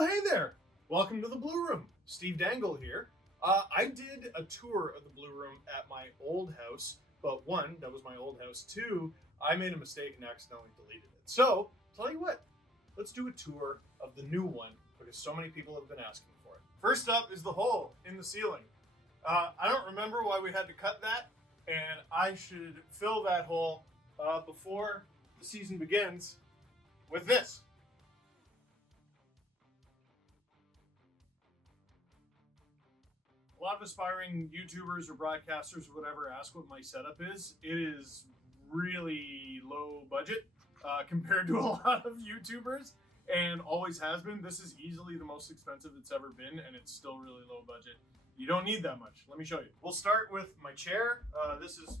Well, hey there. Welcome to the Blue Room. Steve Dangle here. I did a tour of the Blue Room at my old house, but one, that was my old house. Two, I made a mistake and accidentally deleted it. So, tell you what, let's do a tour of the new one because so many people have been asking for it. First up is the hole in the ceiling. I don't remember why we had to cut that, and I should fill that hole before the season begins with this. A lot of aspiring YouTubers or broadcasters or whatever ask what my setup is. It is really low budget compared to a lot of YouTubers and always has been. This is easily the most expensive it's ever been, and it's still really low budget. You don't need that much. Let me show you. We'll start with my chair. This is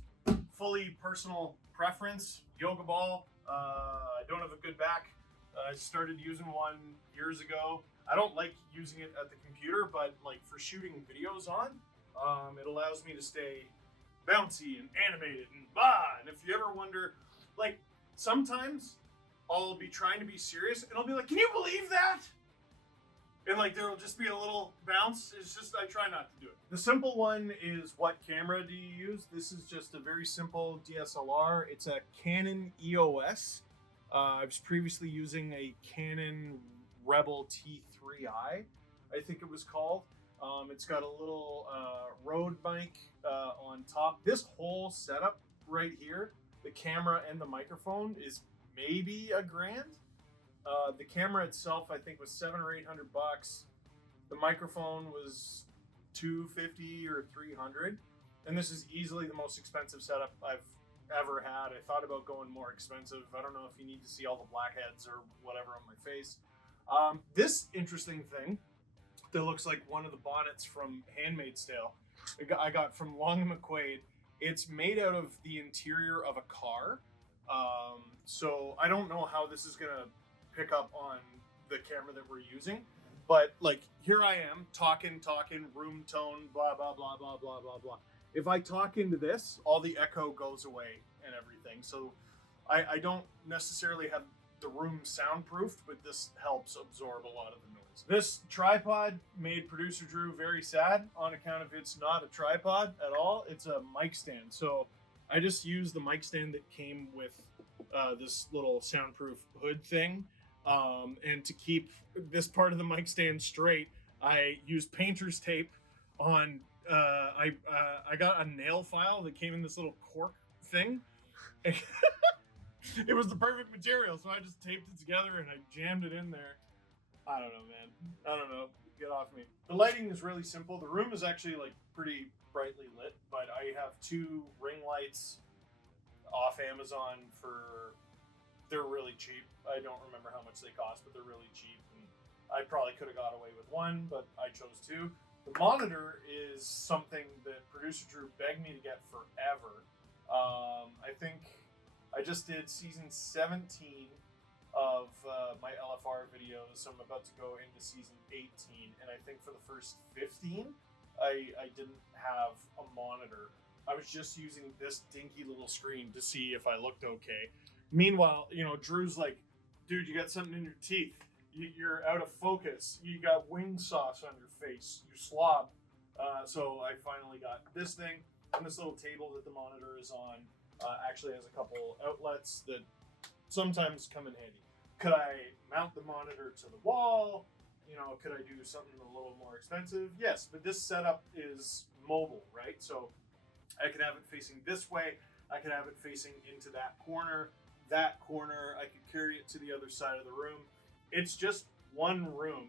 fully personal preference. Yoga ball. I don't have a good back. I started using one years ago. I don't like using it at the computer, but like for shooting videos on, it allows me to stay bouncy and animated and blah. And if you ever wonder, like sometimes I'll be trying to be serious and I'll be like, can you believe that? And like there'll just be a little bounce. It's just, I try not to do it. The simple one is, what camera do you use? This is just a very simple DSLR. It's a Canon EOS. I was previously using a Canon Rebel T3i, I think it was called. It's got a little Rode mic on top. This whole setup right here, the camera and the microphone, is maybe $1,000. The camera itself, I think, was $700 or $800. The microphone was $250 or $300, and this is easily the most expensive setup I've ever had. I thought about going more expensive. I don't know if you need to see all the blackheads or whatever on my face. This interesting thing that looks like one of the bonnets from Handmaid's Tale, I got from Long and McQuaid. It's made out of the interior of a car. So I don't know how this is gonna pick up on the camera that we're using, but like here I am talking, room tone, blah, blah, blah, blah, blah, blah, blah. If I talk into this, all the echo goes away and everything. So I don't necessarily have the room soundproofed, but this helps absorb a lot of the noise. This tripod made producer Drew very sad on account of it's not a tripod at all. It's a mic stand. So I just used the mic stand that came with this little soundproof hood thing. And to keep this part of the mic stand straight, I used painter's tape on, I got a nail file that came in this little cork thing. It was the perfect material, so I just taped it together and I jammed it in there. I don't know, man. I don't know. Get off me. The lighting is really simple. The room is actually like pretty brightly lit, but I have 2 ring lights off Amazon for, they're really cheap. I don't remember how much they cost, but they're really cheap. And I probably could have got away with one, but I chose 2. The monitor is something that producer Drew begged me to get forever. I think I just did season 17 of my LFR videos, so I'm about to go into season 18, and I think for the first 15, I didn't have a monitor. I was just using this dinky little screen to see if I looked okay. Meanwhile, you know, Drew's like, dude, you got something in your teeth. You're out of focus. You got wing sauce on your face. You slob. So I finally got this thing, and this little table that the monitor is on actually has a couple outlets that sometimes come in handy. Could I mount the monitor to the wall? You know, could I do something a little more expensive? Yes, but this setup is mobile, right? So I could have it facing this way. I could have it facing into that corner. I could carry it to the other side of the room. It's just one room.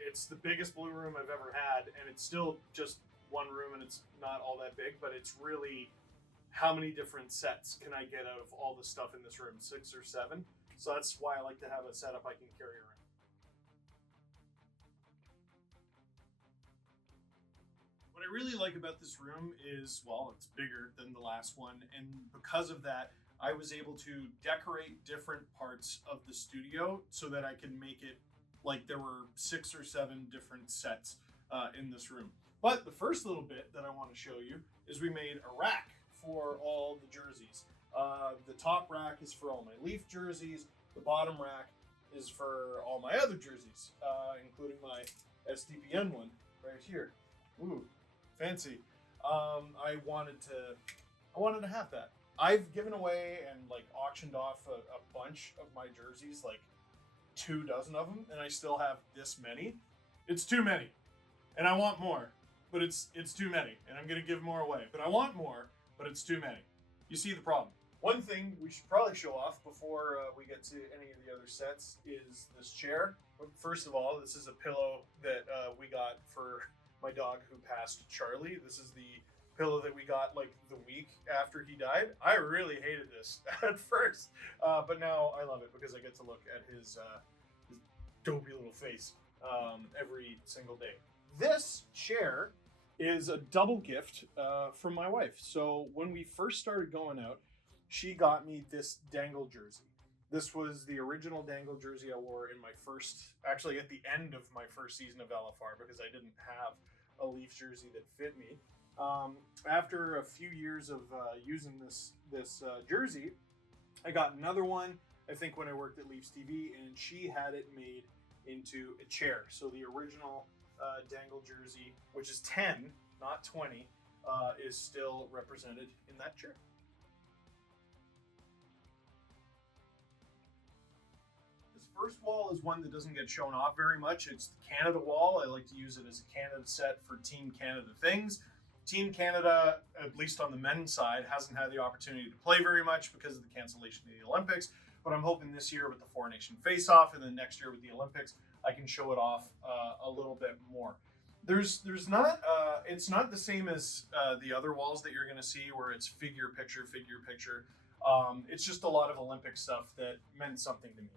It's the biggest Blue Room I've ever had, and it's still just one room, and it's not all that big, but it's really, how many different sets can I get out of all the stuff in this room? 6 or 7. So that's why I like to have a setup I can carry around. What I really like about this room is, well, it's bigger than the last one, and because of that, I was able to decorate different parts of the studio so that I can make it like there were 6 or 7 different sets in this room. But the first little bit that I want to show you is we made a rack for all the jerseys. The top rack is for all my Leaf jerseys. The bottom rack is for all my other jerseys, including my SDPN one right here. Ooh, fancy. I wanted to have that. I've given away and like auctioned off a bunch of my jerseys, like 24 of them, and I still have this many. It's too many, and I want more, but it's too many, and I'm gonna give more away. But I want more, but it's too many. You see the problem. One thing we should probably show off before we get to any of the other sets is this chair. First of all, this is a pillow that we got for my dog who passed, Charlie. This is the pillow that we got like the week after he died. I really hated this at first, but now I love it because I get to look at his dopey little face every single day. This chair is a double gift from my wife. So when we first started going out, she got me this Dangle jersey. This was the original Dangle jersey I wore in my first, actually at the end of my first season of LFR, because I didn't have a Leafs jersey that fit me. After a few years of using this jersey, I got another one, I think when I worked at Leafs TV, and she had it made into a chair. So the original Dangle jersey, which is 10, not 20, is still represented in that chair. First wall is one that doesn't get shown off very much. It's the Canada wall. I like to use it as a Canada set for Team Canada things. Team Canada, at least on the men's side, hasn't had the opportunity to play very much because of the cancellation of the Olympics. But I'm hoping this year with the Four Nation Face-Off and then next year with the Olympics, I can show it off a little bit more. There's not, it's not the same as the other walls that you're going to see where it's figure picture. It's just a lot of Olympic stuff that meant something to me.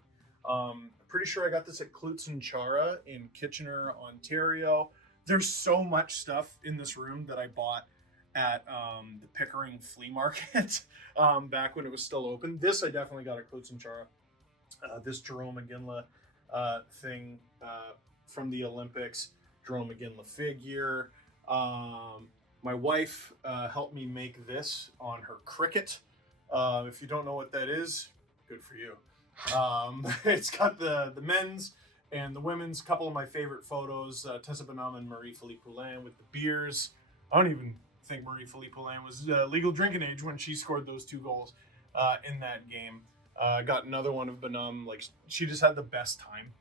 I'm pretty sure I got this at Klutz and Chara in Kitchener, Ontario. There's so much stuff in this room that I bought at the Pickering Flea Market back when it was still open. This I definitely got at Klutz and Chara. This Jerome McGinley thing from the Olympics, Jerome McGinley figure. My wife helped me make this on her cricket. If you don't know what that is, good for you. It's got the men's and the women's, couple of my favorite photos, Tessa Bonhomme and Marie-Philippe Poulin with the beers. I don't even think Marie-Philippe Poulin was legal drinking age when she scored those 2 goals in that game. Got another one of Bonhomme. Like, she just had the best time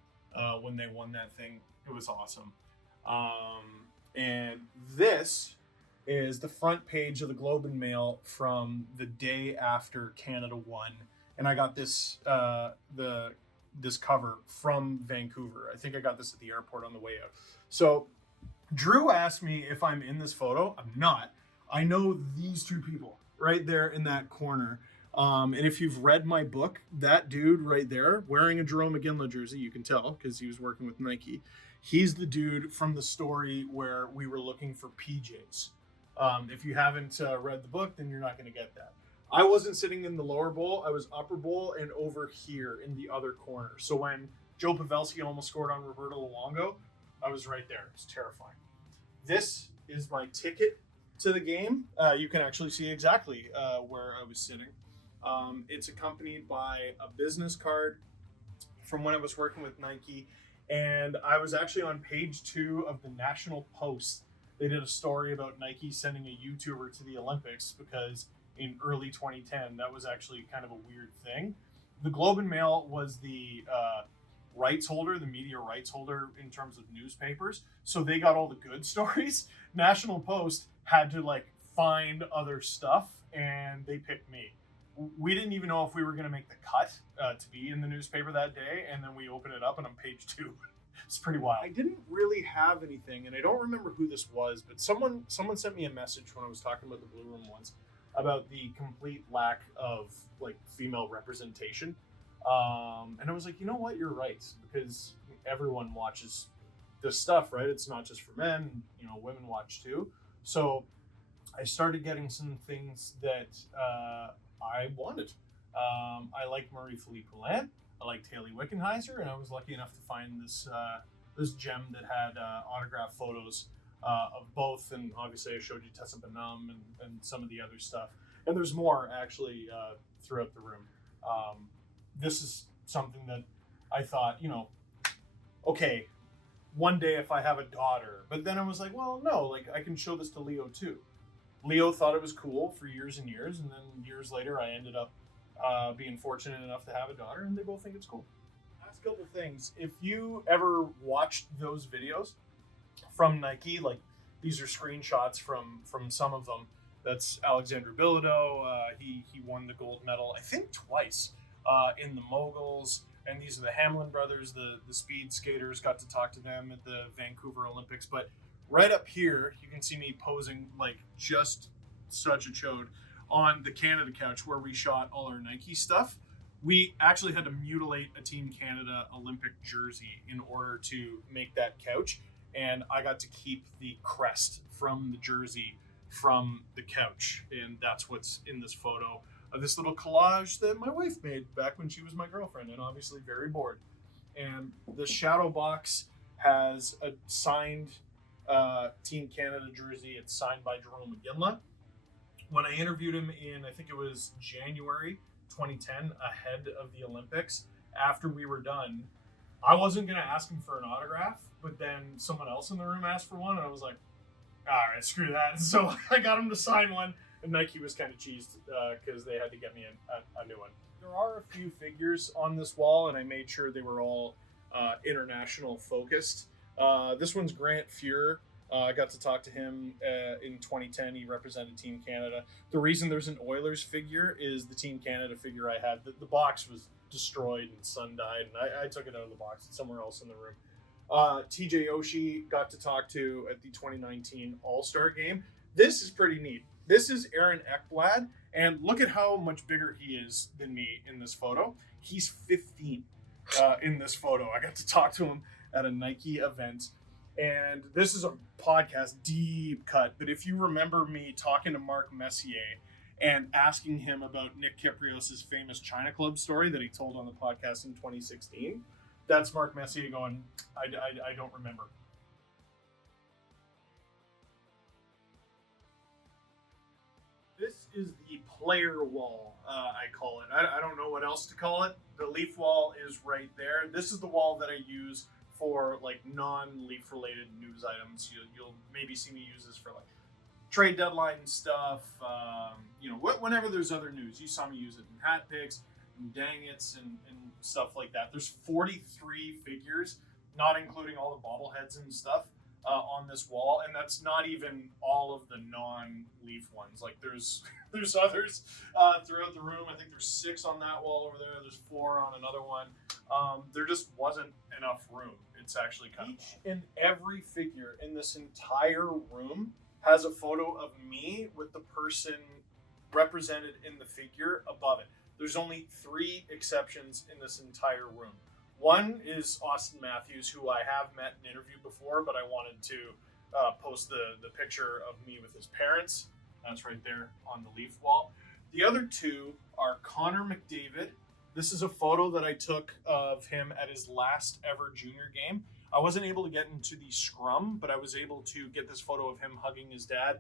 when they won that thing. It was awesome. And this is the front page of the Globe and Mail from the day after Canada won. And I got this this cover from Vancouver. I think I got this at the airport on the way out. So Drew asked me if I'm in this photo. I'm not. I know these 2 people right there in that corner. And if you've read my book, that dude right there wearing a Jerome McGinley jersey, you can tell because he was working with Nike. He's the dude from the story where we were looking for PJs. If you haven't read the book, then you're not going to get that. I wasn't sitting in the lower bowl. I was upper bowl and over here in the other corner. So when Joe Pavelski almost scored on Roberto Luongo, I was right there. It's terrifying. This is my ticket to the game. You can actually see exactly where I was sitting. It's accompanied by a business card from when I was working with Nike. And I was actually on page 2 of the National Post. They did a story about Nike sending a YouTuber to the Olympics because in early 2010, that was actually kind of a weird thing. The Globe and Mail was the rights holder, the media rights holder in terms of newspapers. So they got all the good stories. National Post had to like find other stuff and they picked me. We didn't even know if we were going to make the cut to be in the newspaper that day. And then we open it up and I'm page 2. It's pretty wild. I didn't really have anything and I don't remember who this was, but someone sent me a message when I was talking about the Blue Room once about the complete lack of like female representation. And I was like, you know what? You're right. Because everyone watches this stuff, right? It's not just for men, you know, women watch too. So I started getting some things that I wanted. I liked Marie-Philippe Poulin. I liked Haley Wickenheiser. And I was lucky enough to find this gem that had autographed photos of both, and obviously I showed you Tessa Bonhomme and some of the other stuff. And there's more actually throughout the room. This is something that I thought, okay, one day if I have a daughter. But then I was like, well, no, like I can show this to Leo too. Leo thought it was cool for years and years, and then years later I ended up being fortunate enough to have a daughter, and they both think it's cool. Last couple things. If you ever watched those videos from Nike, like these are screenshots from some of them. That's Alexander Bilodeau. He won the gold medal, I think twice, in the moguls. And these are the Hamlin brothers, the speed skaters. Got to talk to them at the Vancouver Olympics. But right up here, you can see me posing like just such a chode on the Canada couch where we shot all our Nike stuff. We actually had to mutilate a Team Canada Olympic jersey in order to make that couch. And I got to keep the crest from the jersey from the couch. And that's what's in this photo of this little collage that my wife made back when she was my girlfriend and obviously very bored. And the shadow box has a signed Team Canada jersey. It's signed by Jerome McGinley. When I interviewed him in, I think it was January 2010, ahead of the Olympics, after we were done, I wasn't going to ask him for an autograph, but then someone else in the room asked for one, and I was like, all right, screw that. So I got him to sign one, and Nike was kind of cheesed because they had to get me a new one. There are a few figures on this wall, and I made sure they were all international focused. This one's Grant Fuhr. I got to talk to him in 2010. He represented Team Canada. The reason there's an Oilers figure is the Team Canada figure I had. The box was destroyed and sun dyed, and I took it out of the box. It's somewhere else in the room. TJ Oshie got to talk to at the 2019 All-Star Game. This is pretty neat. This is Aaron Ekblad, and look at how much bigger he is than me in this photo. He's 15 in this photo. I got to talk to him at a Nike event, and this is a podcast deep cut, but if you remember me talking to Mark Messier and asking him about Nick Kyprios' famous China Club story that he told on the podcast in 2016, that's Mark Messier going, I don't remember. This is the player wall, I call it. I don't know what else to call it. The Leaf wall is right there. This is the wall that I use for like non-Leaf related news items. You'll maybe see me use this for like trade deadline stuff. Whenever there's other news, you saw me use it in hat picks and dang it's and stuff like that. There's 43 figures, not including all the bobbleheads and stuff on this wall, and that's not even all of the non-Leaf ones. Like there's others throughout the room. I think there's 6 on that wall over there. There's 4 on another one. There just wasn't enough room. It's actually kind of each and every figure in this entire room has a photo of me with the person represented in the figure above it. There's only 3 exceptions in this entire room. One is Austin Matthews, who I have met and interviewed before, but I wanted to post the picture of me with his parents. That's right there on the Leaf wall. The other 2 are Connor McDavid. This is a photo that I took of him at his last ever junior game. I wasn't able to get into the scrum, but I was able to get this photo of him hugging his dad,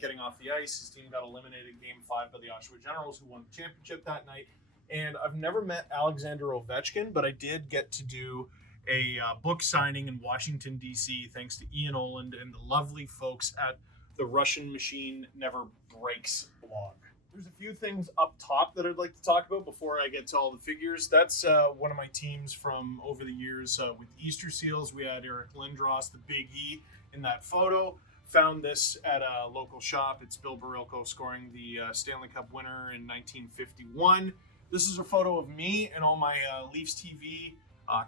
getting off the ice. His team got eliminated Game 5 by the Oshawa Generals, who won the championship that night. And I've never met Alexander Ovechkin, but I did get to do a book signing in Washington, D.C., thanks to Ian Oland and the lovely folks at the Russian Machine Never Breaks blog. There's a few things up top that I'd like to talk about before I get to all the figures. That's one of my teams from over the years with Easter Seals. We had Eric Lindros, the Big E, in that photo. Found this at a local shop. It's Bill Barilko scoring the Stanley Cup winner in 1951. This is a photo of me and all my Leafs TV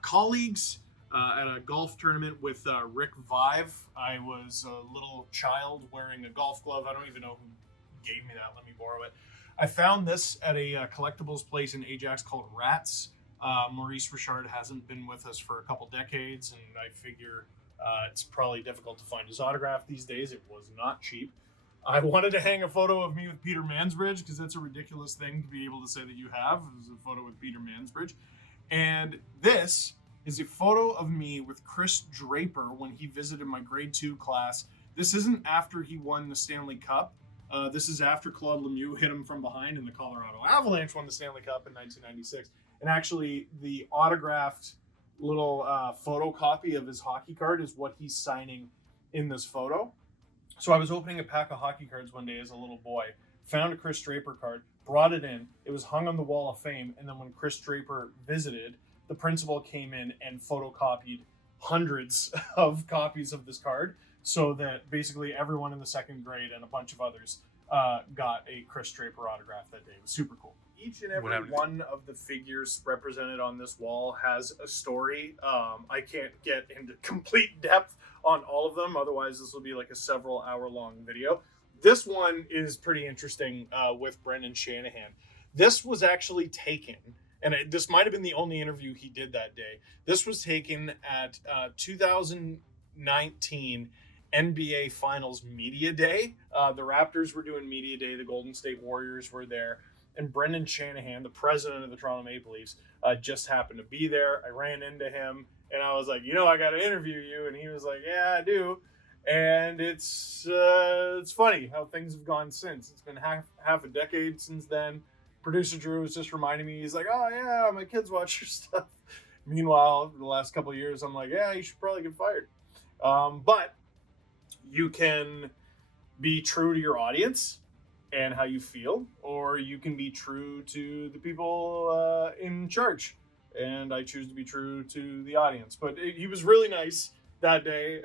colleagues at a golf tournament with Rick Vive. I was a little child wearing a golf glove. I don't even know who gave me that. Let me borrow it. I found this at a collectibles place in Ajax called Rats. Maurice Richard hasn't been with us for a couple decades, and I figure it's probably difficult to find his autograph these days. It was not cheap. I wanted to hang a photo of me with Peter Mansbridge because that's a ridiculous thing to be able to say that you have. It was a photo with Peter Mansbridge. And this is a photo of me with Chris Draper when he visited my grade 2 class. This isn't after he won the Stanley Cup. This is after Claude Lemieux hit him from behind and the Colorado Avalanche won the Stanley Cup in 1996. And actually, the autographed little photocopy of his hockey card is what he's signing in this photo. So I was opening a pack of hockey cards one day as a little boy, found a Chris Draper card, brought it in. It was hung on the wall of fame. And then when Chris Draper visited, the principal came in and photocopied hundreds of copies of this card, so that basically everyone in the second grade and a bunch of others got a Chris Draper autograph that day. It was super cool. Each and every one of the figures represented on this wall has a story. I can't get into complete depth on all of them, otherwise this will be like a several hour long video. This one is pretty interesting with Brendan Shanahan. This was actually taken, and this might have been the only interview he did that day. This was taken at 2019 NBA Finals Media Day. The Raptors were doing Media Day. The Golden State Warriors were there. And Brendan Shanahan, the president of the Toronto Maple Leafs, just happened to be there. I ran into him, and I was like, I got to interview you. And he was like, yeah, I do. And it's funny how things have gone since. It's been half a decade since then. Producer Drew was just reminding me, he's like, oh, yeah, my kids watch your stuff. Meanwhile, the last couple of years, I'm like, yeah, you should probably get fired. But you can be true to your audience and how you feel, or you can be true to the people in charge. And I choose to be true to the audience. But he was really nice that day.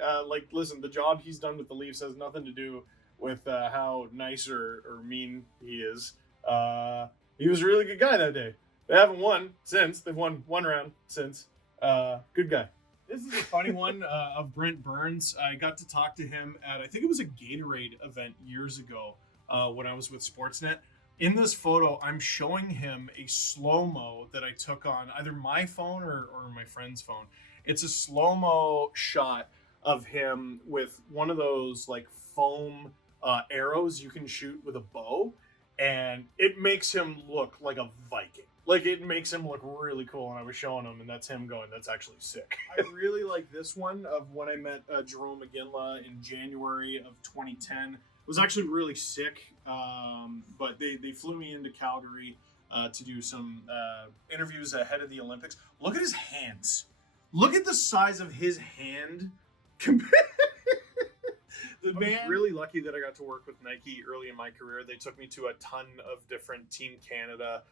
Listen, the job he's done with the Leafs has nothing to do with how nice or mean he is. He was a really good guy that day. They haven't won since. They've won one round since. Good guy. This is a funny one of Brent Burns. I got to talk to him at, I think it was a Gatorade event years ago when I was with Sportsnet. In this photo, I'm showing him a slow-mo that I took on either my phone or my friend's phone. It's a slow-mo shot of him with one of those like foam arrows you can shoot with a bow. And it makes him look like a Viking. Like, it makes him look really cool. And I was showing him, and that's him going, that's actually sick. I really like this one of when I met Jerome McGinley in January of 2010. It was actually really sick, but they flew me into Calgary to do some interviews ahead of the Olympics. Look at his hands. Look at the size of his hand compared. I was really lucky that I got to work with Nike early in my career. They took me to a ton of different Team Canada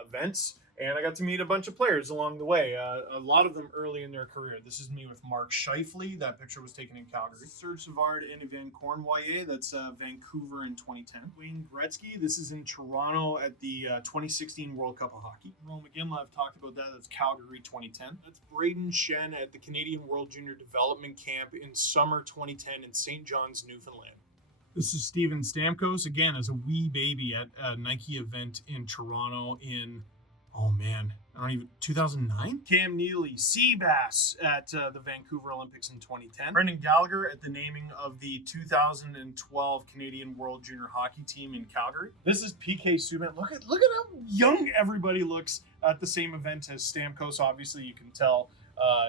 events, and I got to meet a bunch of players along the way, a lot of them early in their career. This is me with Mark Scheifele. That picture was taken in Calgary. Serge Savard and Yvan Cournoyer. That's Vancouver in 2010. Wayne Gretzky. This is in Toronto at the 2016 World Cup of Hockey. Jerome McGinley, I've talked about that. That's Calgary 2010. That's Braden Shen at the Canadian World Junior Development Camp in summer 2010 in St. John's, Newfoundland. This is Steven Stamkos, again, as a wee baby at a Nike event in Toronto in, 2009? Cam Neely, Seabass at the Vancouver Olympics in 2010. Brendan Gallagher at the naming of the 2012 Canadian World Junior Hockey Team in Calgary. This is PK Subban. Look at how young everybody looks at the same event as Stamkos, obviously, you can tell.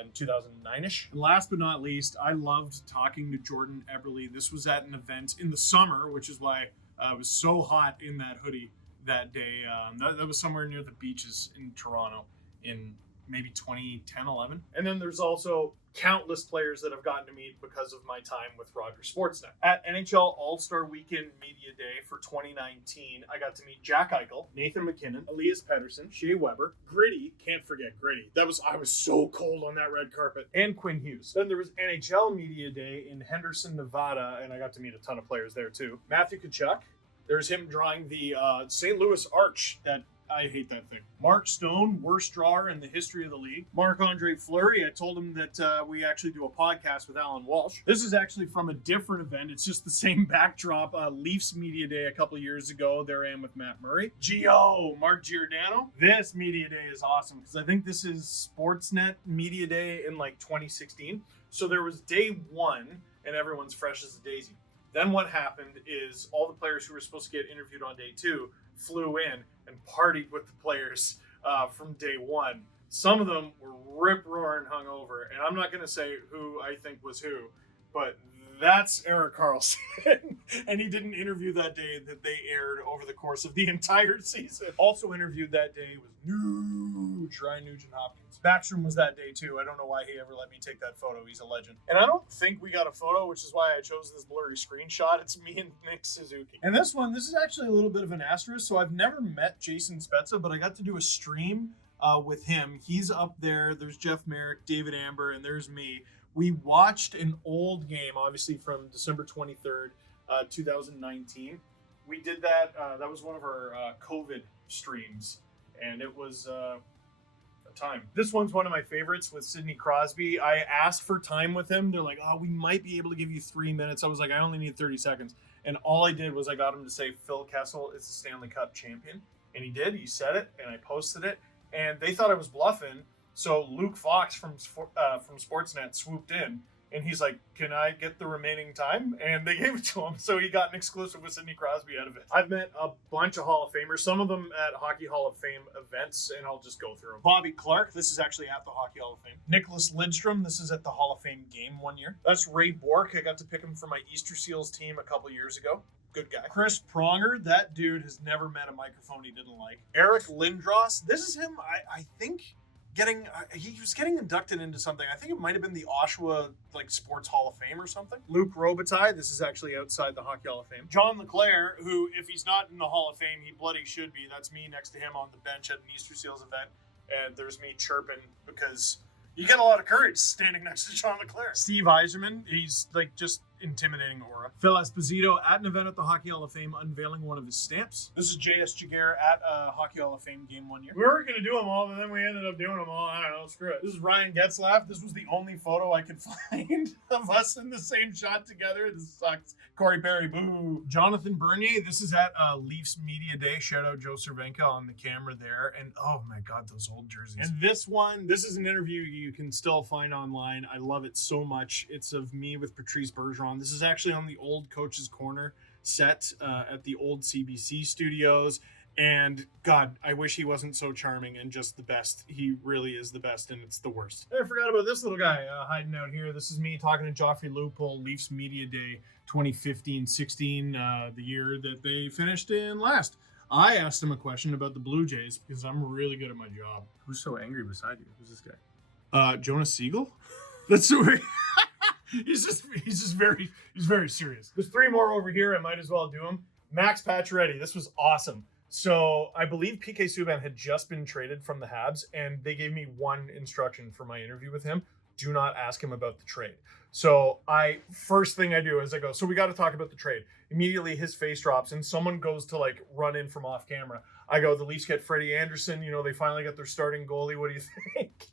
In 2009-ish. And last but not least, I loved talking to Jordan Eberle. This was at an event in the summer, which is why it was so hot in that hoodie that day. That was somewhere near the beaches in Toronto in maybe 2010, 11. And then there's also countless players that I've gotten to meet because of my time with Rogers Sportsnet. At NHL All-Star Weekend Media Day for 2019, I got to meet Jack Eichel, Nathan McKinnon, Elias Pettersson, Shea Weber, Gritty, can't forget Gritty. I was so cold on that red carpet, and Quinn Hughes. Then there was NHL Media Day in Henderson, Nevada, and I got to meet a ton of players there too. Matthew Tkachuk. There's him drawing the St. Louis Arch that I hate that thing. Mark Stone, worst drawer in the history of the league. Marc-Andre Fleury, I told him that we actually do a podcast with Alan Walsh. This is actually from a different event. It's just the same backdrop. Leafs Media Day a couple years ago. There I am with Matt Murray. Gio, Mark Giordano. This Media Day is awesome because I think this is Sportsnet Media Day in like 2016. So there was day one and everyone's fresh as a daisy. Then what happened is all the players who were supposed to get interviewed on day two flew in and partied with the players from day one. Some of them were rip-roaring hungover, and I'm not going to say who I think was who, but that's Erik Karlsson. And he did an interview that day that they aired over the course of the entire season. Also interviewed that day was huge Ryan Nugent-Hopkins. Backstrom was that day too. I don't know why he ever let me take that photo. He's a legend. And I don't think we got a photo, which is why I chose this blurry screenshot. It's me and Nick Suzuki. And this is actually a little bit of an asterisk. So I've never met Jason Spezza, but I got to do a stream with him. He's up there. There's Jeff Merrick, David Amber, and there's me. We watched an old game, obviously from December 23rd, 2019. We did that. That was one of our COVID streams, and it was a time. This one's one of my favorites with Sidney Crosby. I asked for time with him. They're like, oh, we might be able to give you 3 minutes. I was like, I only need 30 seconds. And all I did was I got him to say Phil Kessel is the Stanley Cup champion. And he did. He said it, and I posted it. And they thought I was bluffing. So Luke Fox from Sportsnet swooped in, and he's like, can I get the remaining time? And they gave it to him. So he got an exclusive with Sidney Crosby out of it. I've met a bunch of Hall of Famers, some of them at Hockey Hall of Fame events, and I'll just go through them. Bobby Clark, this is actually at the Hockey Hall of Fame. Nicholas Lidstrom, this is at the Hall of Fame game one year. That's Ray Bourque. I got to pick him for my Easter Seals team a couple years ago. Good guy. Chris Pronger, that dude has never met a microphone he didn't like. Eric Lindros, this is him, I think, he was getting inducted into something. I think it might have been the Oshawa Sports Hall of Fame or something. Luke Robitaille, this is actually outside the Hockey Hall of Fame. John LeClaire, who, if he's not in the Hall of Fame, he bloody should be. That's me next to him on the bench at an Easter Seals event, and there's me chirping because you get a lot of courage standing next to John LeClaire. Steve Yzerman, he's just intimidating aura. Phil Esposito at an event at the Hockey Hall of Fame unveiling one of his stamps. This is J.S. Jaguar at a Hockey Hall of Fame game one year. We weren't going to do them all, but then we ended up doing them all. I don't know, screw it. This is Ryan Getzlaff. This was the only photo I could find of us in the same shot together. This sucks. Corey Perry, boo. Jonathan Bernier, this is at Leafs Media Day. Shout out Joe Cervenka on the camera there. And oh my God, those old jerseys. And this is an interview you can still find online. I love it so much. It's of me with Patrice Bergeron. This is actually on the old Coach's Corner set at the old CBC studios. And God, I wish he wasn't so charming and just the best. He really is the best, and it's the worst. I forgot about this little guy hiding out here. This is me talking to Joffrey Lupul, Leafs Media Day 2015-16, the year that they finished in last. I asked him a question about the Blue Jays because I'm really good at my job. Who's so angry beside you? Who's this guy? Jonas Siegel. That's so weird. He's very serious. There's 3 more over here. I might as well do them. Max Pacioretty. This was awesome. So I believe PK Subban had just been traded from the Habs, and they gave me one instruction for my interview with him: do not ask him about the trade. So first thing I do is I go, so we got to talk about the trade. Immediately his face drops, and someone goes to run in from off camera. I go, the Leafs get Freddie Anderson. They finally got their starting goalie. What do you think?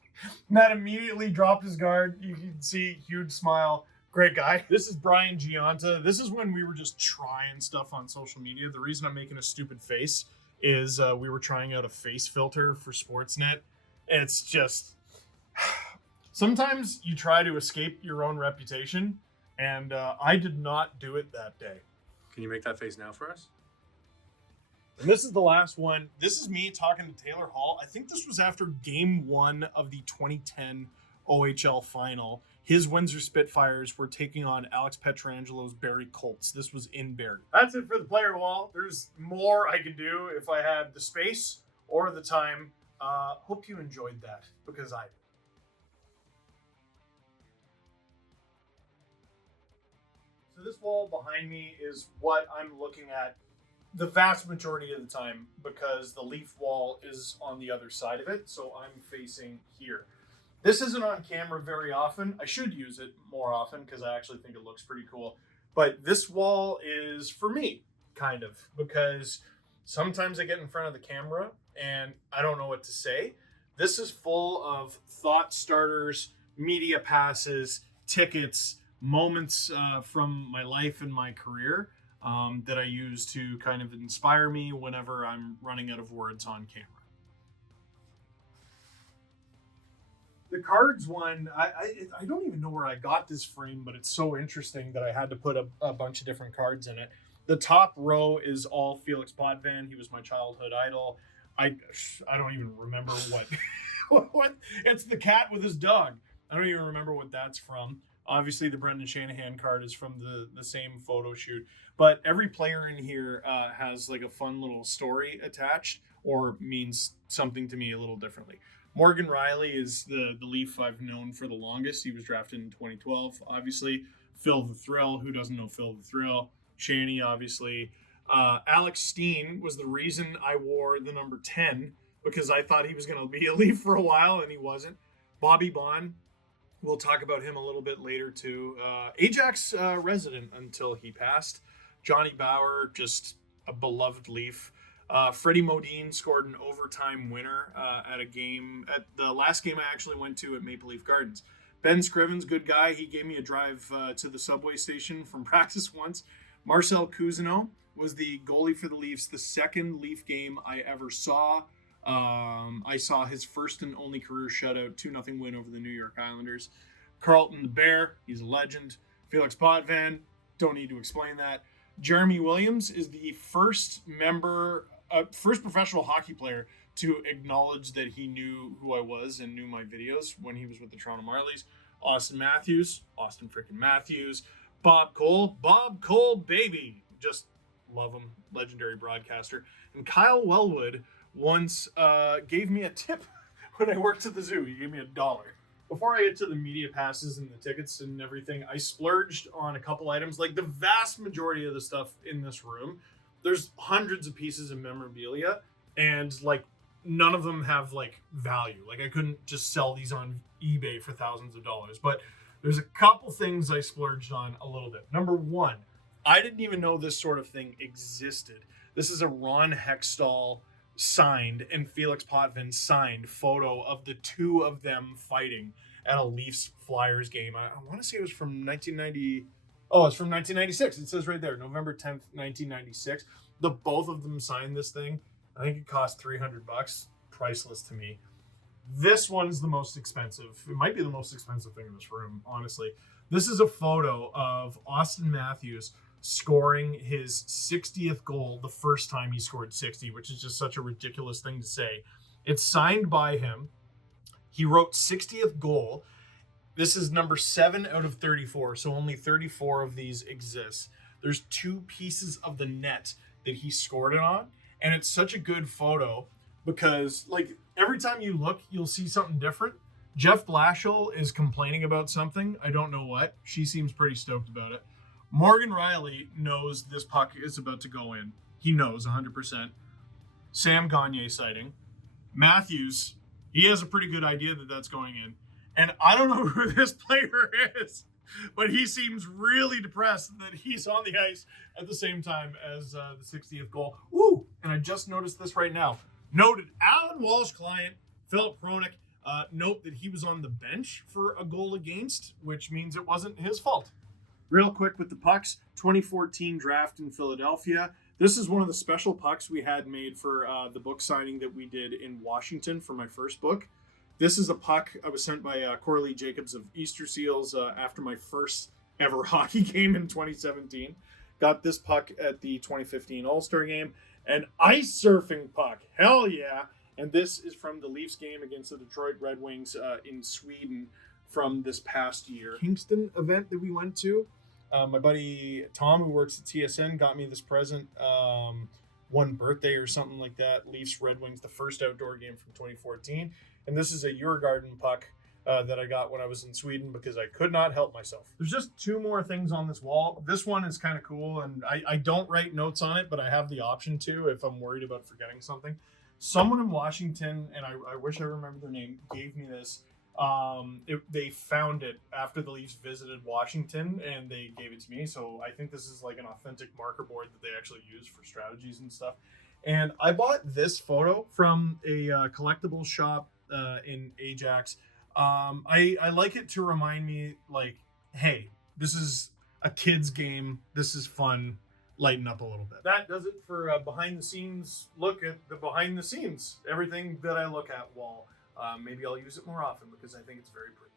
Matt immediately dropped his guard. You can see huge smile. Great guy. This is Brian Giunta. This is when we were just trying stuff on social media. The reason I'm making a stupid face is we were trying out a face filter for Sportsnet. It's just sometimes you try to escape your own reputation, and I did not do it that day. Can you make that face now for us? And this is the last one. This is me talking to Taylor Hall. I think this was after game 1 of the 2010 OHL final. His Windsor Spitfires were taking on Alex Petrangelo's Barrie Colts. This was in Barrie. That's it for the player wall. There's more I could do if I had the space or the time. Hope you enjoyed that, because I did. So this wall behind me is what I'm looking at the vast majority of the time, because the Leaf wall is on the other side of it, so I'm facing here. This isn't on camera very often. I should use it more often because I actually think it looks pretty cool. But this wall is for me, kind of, because sometimes I get in front of the camera and I don't know what to say. This is full of thought starters, media passes, tickets, moments from my life and my career that I use to kind of inspire me whenever I'm running out of words on camera. The cards one, I don't even know where I got this frame, but it's so interesting that I had to put a bunch of different cards in it. The top row is all Felix Potvin. He was my childhood idol. I don't even remember what it's the cat with his dog. I don't even remember what that's from. Obviously, the Brendan Shanahan card is from the same photo shoot. But every player in here has like a fun little story attached. or means something to me a little differently. Morgan Riley is the Leaf I've known for the longest. He was drafted in 2012, obviously. Phil the Thrill, who doesn't know Phil the Thrill? Shanny, obviously. Alex Steen was the reason I wore the number 10, because I thought he was going to be a Leaf for a while, and he wasn't. Bobby Bond, we'll talk about him a little bit later too. Ajax resident until he passed. Johnny Bauer, just a beloved Leaf. Freddie Modine scored an overtime winner at the last game I actually went to at Maple Leaf Gardens. Ben Scrivens, good guy. He gave me a drive to the subway station from practice once. Marcel Cousineau was the goalie for the Leafs, the second Leaf game I ever saw. I saw his first and only career shutout, 2-0 win over the New York Islanders. Carlton the Bear, he's a legend. Felix Potvin, don't need to explain that. Jeremy Williams is the first professional hockey player to acknowledge that he knew who I was and knew my videos when he was with the Toronto Marlies. Austin freaking Matthews. Bob Cole, baby. Just love him. Legendary broadcaster. And Kyle Wellwood once gave me a tip when I worked at the zoo. He gave me $1. Before I get to the media passes and the tickets and everything, I splurged on a couple items. Like the vast majority of the stuff in this room, there's hundreds of pieces of memorabilia, and like none of them have like value. Like I couldn't just sell these on eBay for thousands of dollars, but there's a couple things I splurged on a little bit. Number one, I didn't even know this sort of thing existed. This is a Ron Hextall signed and Felix Potvin signed photo of the two of them fighting at a Leafs Flyers game. I want to say it was from 1990. Oh, it's from 1996. It says right there, November 10th, 1996. The both of them signed this thing. I think it cost $300. Priceless to me. This one's the most expensive. It might be the most expensive thing in this room, honestly. This is a photo of Austin Matthews scoring his 60th goal the first time he scored 60, which is just such a ridiculous thing to say. It's signed by him. He wrote 60th goal. This is number 7 out of 34, so only 34 of these exist. There's 2 pieces of the net that he scored it on, and it's such a good photo because, like, every time you look, you'll see something different. Jeff Blashill is complaining about something. I don't know what. She seems pretty stoked about it. Morgan Riley knows this puck is about to go in. He knows 100%. Sam Gagner sighting. Matthews, he has a pretty good idea that that's going in. And I don't know who this player is, but he seems really depressed that he's on the ice at the same time as the 60th goal. Ooh, and I just noticed this right now. Noted Alan Walsh client, Philip Hronik, note that he was on the bench for a goal against, which means it wasn't his fault. Real quick with the pucks, 2014 draft in Philadelphia. This is one of the special pucks we had made for the book signing that we did in Washington for my first book. This is a puck I was sent by Corley Jacobs of Easter Seals after my first ever hockey game in 2017. Got this puck at the 2015 All-Star game. An ice surfing puck. Hell yeah. And this is from the Leafs game against the Detroit Red Wings in Sweden from this past year. Kingston event that we went to. My buddy Tom, who works at TSN, got me this present one birthday or something like that. Leafs Red Wings, the first outdoor game from 2014. And this is a Eurogarden puck that I got when I was in Sweden because I could not help myself. There's just 2 more things on this wall. This one is kind of cool, and I don't write notes on it, but I have the option to if I'm worried about forgetting something. Someone in Washington, and I wish I remember their name, gave me this. They found it after the Leafs visited Washington, and they gave it to me. So I think this is like an authentic marker board that they actually use for strategies and stuff. And I bought this photo from a collectibles shop in Ajax. I like it to remind me, like, hey, this is a kid's game. This is fun. Lighten up a little bit. That does it for a behind the scenes look at the behind the scenes. Everything that I look at wall. Maybe I'll use it more often because I think it's very pretty.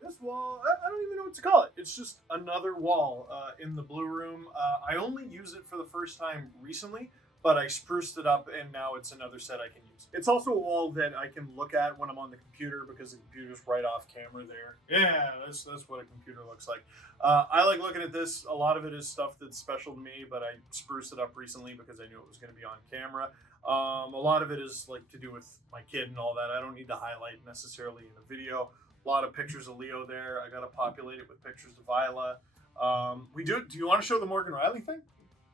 This wall, I don't even know what to call it. It's just another wall in the blue room. I only use it for the first time recently, but I spruced it up, and now it's another set I can use. It's also a wall that I can look at when I'm on the computer because the computer's right off camera there. Yeah, that's what a computer looks like. I like looking at this. A lot of it is stuff that's special to me, but I spruced it up recently because I knew it was going to be on camera. A lot of it is like to do with my kid and all that. I don't need to highlight necessarily in a video. A lot of pictures of Leo there. I got to populate it with pictures of Viola. Do you want to show the Morgan Riley thing?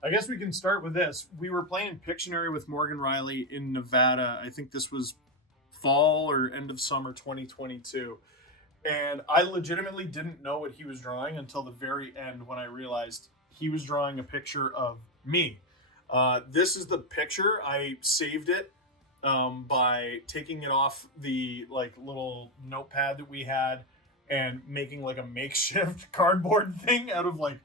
I guess we can start with this. We were playing Pictionary with Morgan Riley in Nevada. I think this was fall or end of summer 2022. And I legitimately didn't know what he was drawing until the very end when I realized he was drawing a picture of me. This is the picture. I saved it by taking it off the like little notepad that we had and making like a makeshift cardboard thing out of like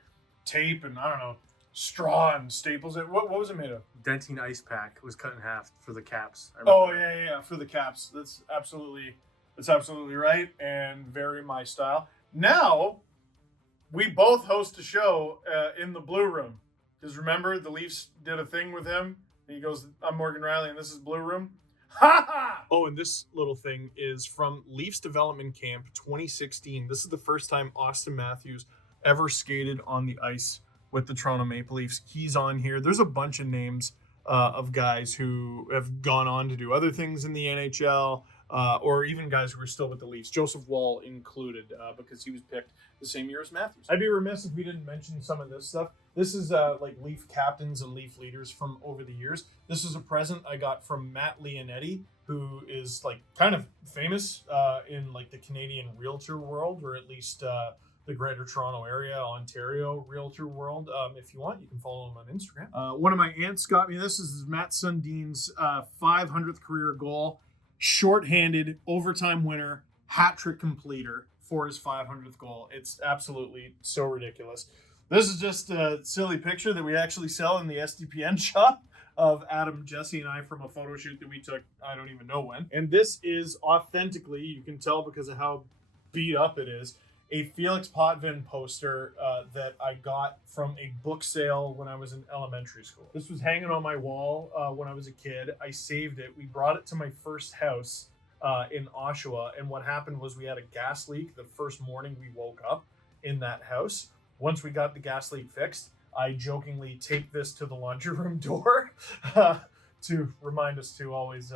tape and I don't know, straw and staples. What was it made of? Dentine ice pack was cut in half for the caps. Oh yeah, for the caps. That's absolutely right and very my style. Now we both host a show in the Blue Room. Because remember, the Leafs did a thing with him. And he goes, I'm Morgan Riley, and this is Blue Room. Ha ha! Oh, and this little thing is from Leafs Development Camp 2016. This is the first time Austin Matthews ever skated on the ice with the Toronto Maple Leafs. He's on here. There's a bunch of names of guys who have gone on to do other things in the NHL, or even guys who are still with the Leafs. Joseph Wall included, because he was picked the same year as Matthews. I'd be remiss if we didn't mention some of this stuff. This is like Leaf captains and Leaf leaders from over the years. This is a present I got from Matt Leonetti, who is like kind of famous in like the Canadian realtor world, or at least the Greater Toronto Area, Ontario realtor world. If you want, you can follow him on Instagram. One of my aunts got me this. This is Matt Sundin's 500th career goal. Shorthanded, overtime winner, hat trick completer for his 500th goal. It's absolutely so ridiculous. This is just a silly picture that we actually sell in the SDPN shop of Adam, Jesse, and I from a photo shoot that we took, I don't even know when. And this is authentically, you can tell because of how beat up it is, a Felix Potvin poster that I got from a book sale when I was in elementary school. This was hanging on my wall when I was a kid. I saved it. We brought it to my first house in Oshawa, and what happened was we had a gas leak the first morning we woke up in that house. Once we got the gas leak fixed, I jokingly taped this to the laundry room door to remind us to always,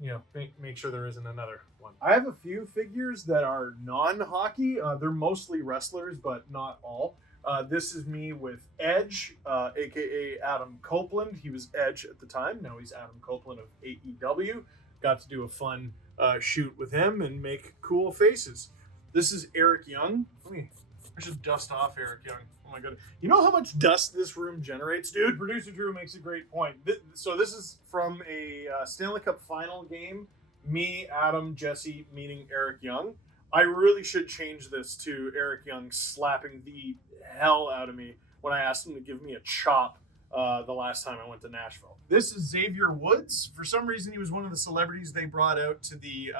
make sure there isn't another one. I have a few figures that are non-hockey. They're mostly wrestlers, but not all. This is me with Edge, aka Adam Copeland. He was Edge at the time. Now he's Adam Copeland of AEW. Got to do a fun shoot with him and make cool faces. This is Eric Young. I should dust off Eric Young. Oh my god. You know how much dust this room generates, dude? Producer Drew makes a great point. So this is from a Stanley Cup final game. Me, Adam, Jesse meeting Eric Young. I really should change this to Eric Young slapping the hell out of me when I asked him to give me a chop the last time I went to Nashville. This is Xavier Woods. For some reason, he was one of the celebrities they brought out to the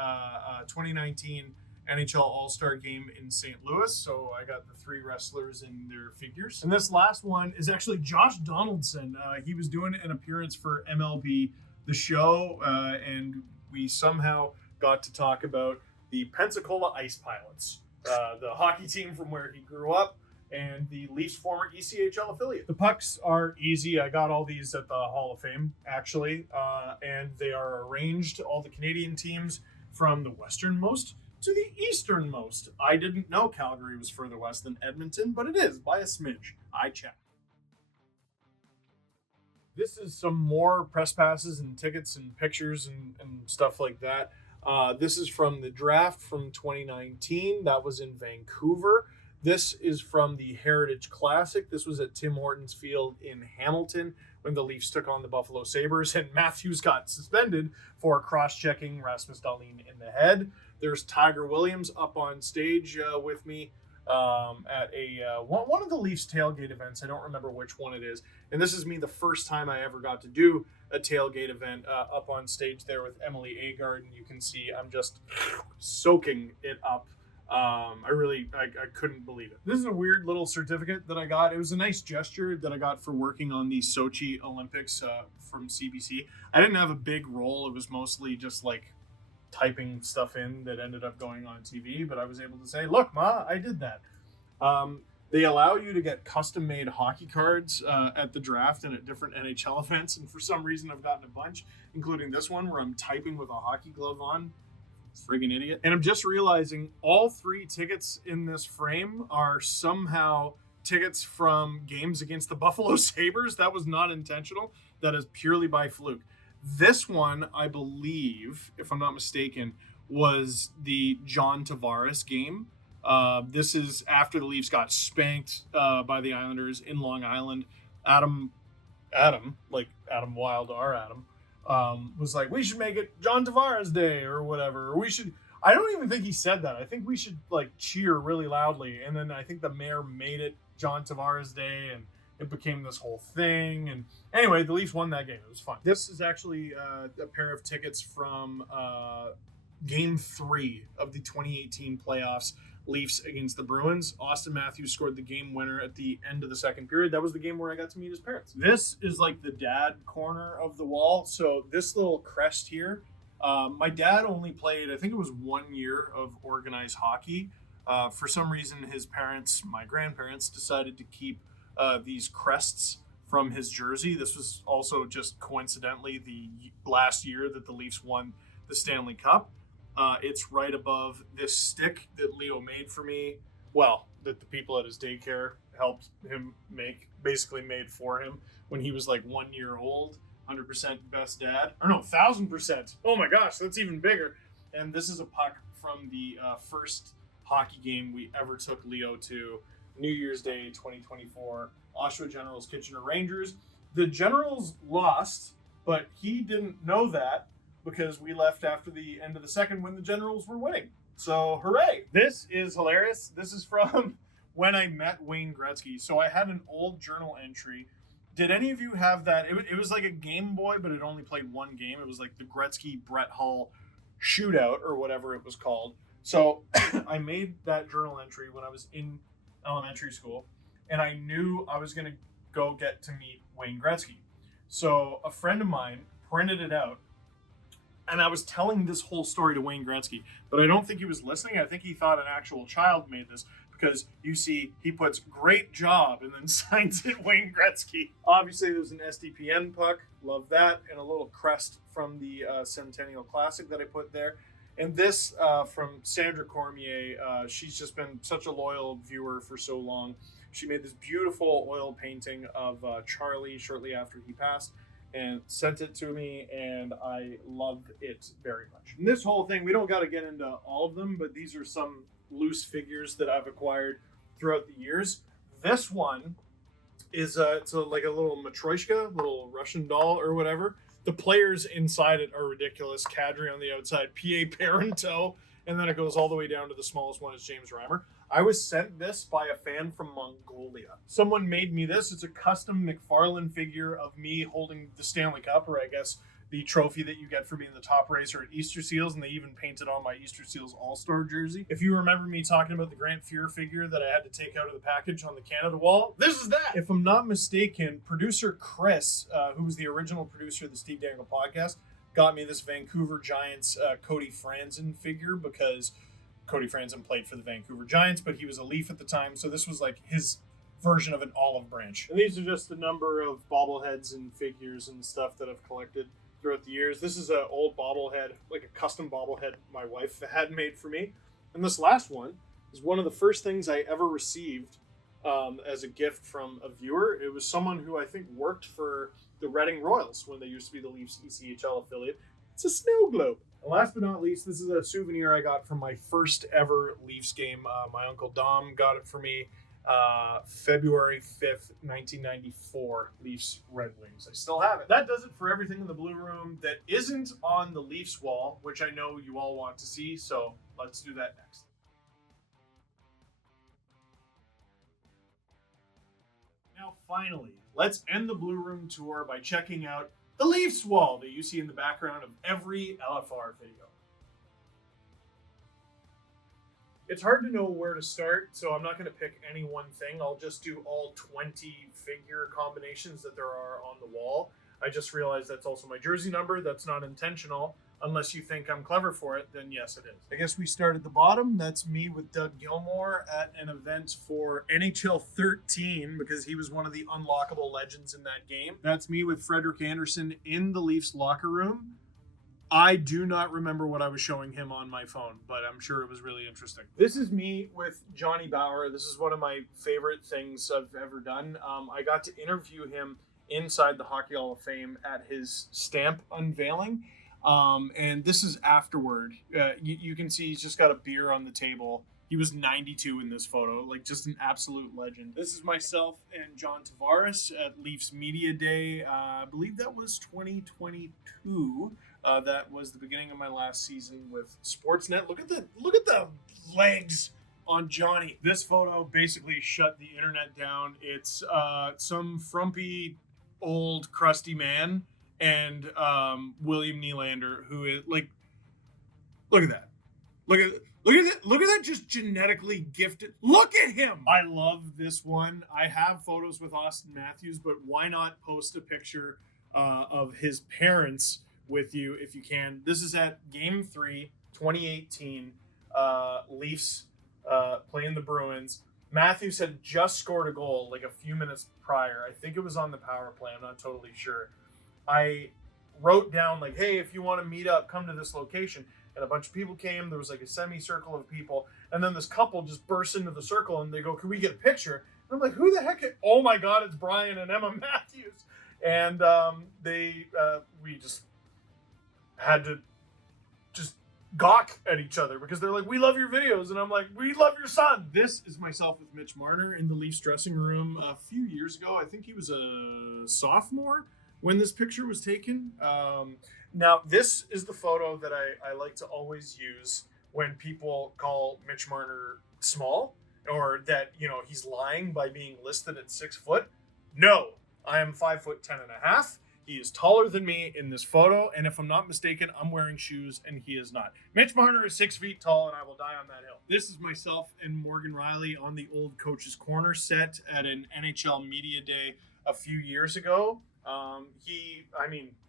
2019 NHL All-Star game in St. Louis. So I got the three wrestlers in their figures. And this last one is actually Josh Donaldson. He was doing an appearance for MLB The Show, and we somehow got to talk about the Pensacola Ice Pilots, the hockey team from where he grew up, and the Leafs' former ECHL affiliate. The pucks are easy. I got all these at the Hall of Fame, actually, and they are arranged, all the Canadian teams, from the westernmost to the easternmost. I didn't know Calgary was further west than Edmonton, but it is, by a smidge. I checked. This is some more press passes and tickets and pictures and stuff like that. This is from the draft from 2019. That was in Vancouver. This is from the Heritage Classic. This was at Tim Hortons Field in Hamilton when the Leafs took on the Buffalo Sabres, and Matthews got suspended for cross-checking Rasmus Dahlin in the head. There's Tiger Williams up on stage with me at one of the Leafs tailgate events. I don't remember which one it is. And this is me the first time I ever got to do a tailgate event up on stage there with Emily Agard. And you can see I'm just soaking it up I couldn't believe it. This is a weird little certificate that I got. It was a nice gesture that I got for working on the Sochi Olympics from CBC. I didn't have a big role. It was mostly just like typing stuff in that ended up going on TV, but I was able to say, look, Ma, I did that. They allow you to get custom-made hockey cards at the draft and at different NHL events, and for some reason I've gotten a bunch, including this one where I'm typing with a hockey glove on. Friggin' idiot. And I'm just realizing all 3 tickets in this frame are somehow tickets from games against the Buffalo Sabres. That was not intentional. That is purely by fluke. This one, I believe, if I'm not mistaken, was the John Tavares game. This is after the Leafs got spanked by the Islanders in Long Island. Adam, like Adam Wild, our Adam, was like, we should make it John Tavares Day or whatever. Or we should, I don't even think he said that. I think we should like cheer really loudly. And then I think the mayor made it John Tavares Day and it became this whole thing. And anyway, the Leafs won that game. It was fun. This is actually a pair of tickets from Game 3 of the 2018 playoffs. Leafs against the Bruins. Austin Matthews scored the game winner at the end of the second period. That was the game where I got to meet his parents. This is like the dad corner of the wall. So this little crest here, my dad only played, I think it was 1 year of organized hockey. For some reason, his parents, my grandparents, decided to keep these crests from his jersey. This was also just coincidentally the last year that the Leafs won the Stanley Cup. It's right above this stick that Leo made for me. Well, that the people at his daycare helped him make, basically made for him when he was like 1 year old. 100% best dad. Or no, 1,000%. Oh my gosh, that's even bigger. And this is a puck from the first hockey game we ever took Leo to. New Year's Day 2024. Oshawa Generals, Kitchener Rangers. The Generals lost, but he didn't know that, because we left after the end of the second when the Generals were winning. So, hooray! This is hilarious. This is from when I met Wayne Gretzky. So I had an old journal entry. Did any of you have that? It was like a Game Boy, but it only played one game. It was like the Gretzky-Brett Hull shootout or whatever it was called. So I made that journal entry when I was in elementary school, and I knew I was going to go get to meet Wayne Gretzky. So a friend of mine printed it out, and I was telling this whole story to Wayne Gretzky, but I don't think he was listening. I think he thought an actual child made this, because you see, he puts "great job" and then signs it Wayne Gretzky. Obviously, there's an SDPN puck, love that, and a little crest from the Centennial Classic that I put there. And this from Sandra Cormier. She's just been such a loyal viewer for so long. She made this beautiful oil painting of Charlie shortly after he passed, and sent it to me, and I love it very much. And this whole thing, we don't got to get into all of them, but these are some loose figures that I've acquired throughout the years. This one is it's like a little Matryoshka, little Russian doll or whatever. The players inside it are ridiculous. Kadri on the outside, P.A. Parenteau, and then it goes all the way down to the smallest one is James Reimer. I was sent this by a fan from Mongolia. Someone made me this. It's a custom McFarlane figure of me holding the Stanley Cup, or I guess the trophy that you get for being the top racer at Easter Seals, and they even painted on my Easter Seals All-Star jersey. If you remember me talking about the Grant Fuhr figure that I had to take out of the package on the Canada wall, this is that! If I'm not mistaken, producer Chris, who was the original producer of the Steve Dangle podcast, got me this Vancouver Giants Cody Franzen figure, because Cody Franzen played for the Vancouver Giants, but he was a Leaf at the time, so this was like his version of an olive branch. And these are just a number of bobbleheads and figures and stuff that I've collected throughout the years. This is an old bobblehead, like a custom bobblehead my wife had made for me. And this last one is one of the first things I ever received as a gift from a viewer. It was someone who I think worked for the Reading Royals when they used to be the Leafs ECHL affiliate. It's a snow globe. And last but not least, this is a souvenir I got from my first ever Leafs game. My Uncle Dom got it for me February 5th, 1994, Leafs Red Wings. I still have it. That does it for everything in the Blue Room that isn't on the Leafs wall, which I know you all want to see, so let's do that next. Now, finally, let's end the Blue Room tour by checking out the Leafs wall that you see in the background of every LFR video. It's hard to know where to start, so I'm not going to pick any one thing. I'll just do all 20 figure combinations that there are on the wall. I just realized that's also my jersey number. That's not intentional. Unless you think I'm clever for it, then yes, it is. I guess we start at the bottom. That's me with Doug Gilmour at an event for NHL 13 because he was one of the unlockable legends in that game. That's me with Frederick Anderson in the Leafs locker room. I do not remember what I was showing him on my phone, but I'm sure it was really interesting. This is me with Johnny Bauer. This is one of my favorite things I've ever done. I got to interview him inside the Hockey Hall of Fame at his stamp unveiling. And this is afterward. You can see he's just got a beer on the table. He was 92 in this photo, like just an absolute legend. This is myself and John Tavares at Leafs Media Day. I believe that was 2022. That was the beginning of my last season with Sportsnet. Look at the legs on Johnny. This photo basically shut the internet down. It's some frumpy old crusty man and William Nylander, who is like, look at that. Look at that just genetically gifted. Look at him. I love this one. I have photos with Austin Matthews, but why not post a picture of his parents with you if you can. This is at Game 3, 2018. Leafs playing the Bruins. Matthews had just scored a goal like a few minutes prior. I think it was on the power play. I'm not totally sure. I wrote down like, hey, if you want to meet up, come to this location. And a bunch of people came. There was like a semicircle of people. And then this couple just burst into the circle and they go, can we get a picture? And I'm like, who the heck? Oh my God, it's Brian and Emma Matthews. And we just had to just gawk at each other because they're like, we love your videos. And I'm like, we love your son. This is myself with Mitch Marner in the Leafs dressing room a few years ago. I think he was a sophomore when this picture was taken. Now, this is the photo that I like to always use when people call Mitch Marner small or that, you know, he's lying by being listed at 6 foot. No, I am 5'10.5". He is taller than me in this photo, and if I'm not mistaken, I'm wearing shoes, and he is not. Mitch Marner is 6 feet tall, and I will die on that hill. This is myself and Morgan Riley on the old Coach's Corner set at an NHL Media Day a few years ago.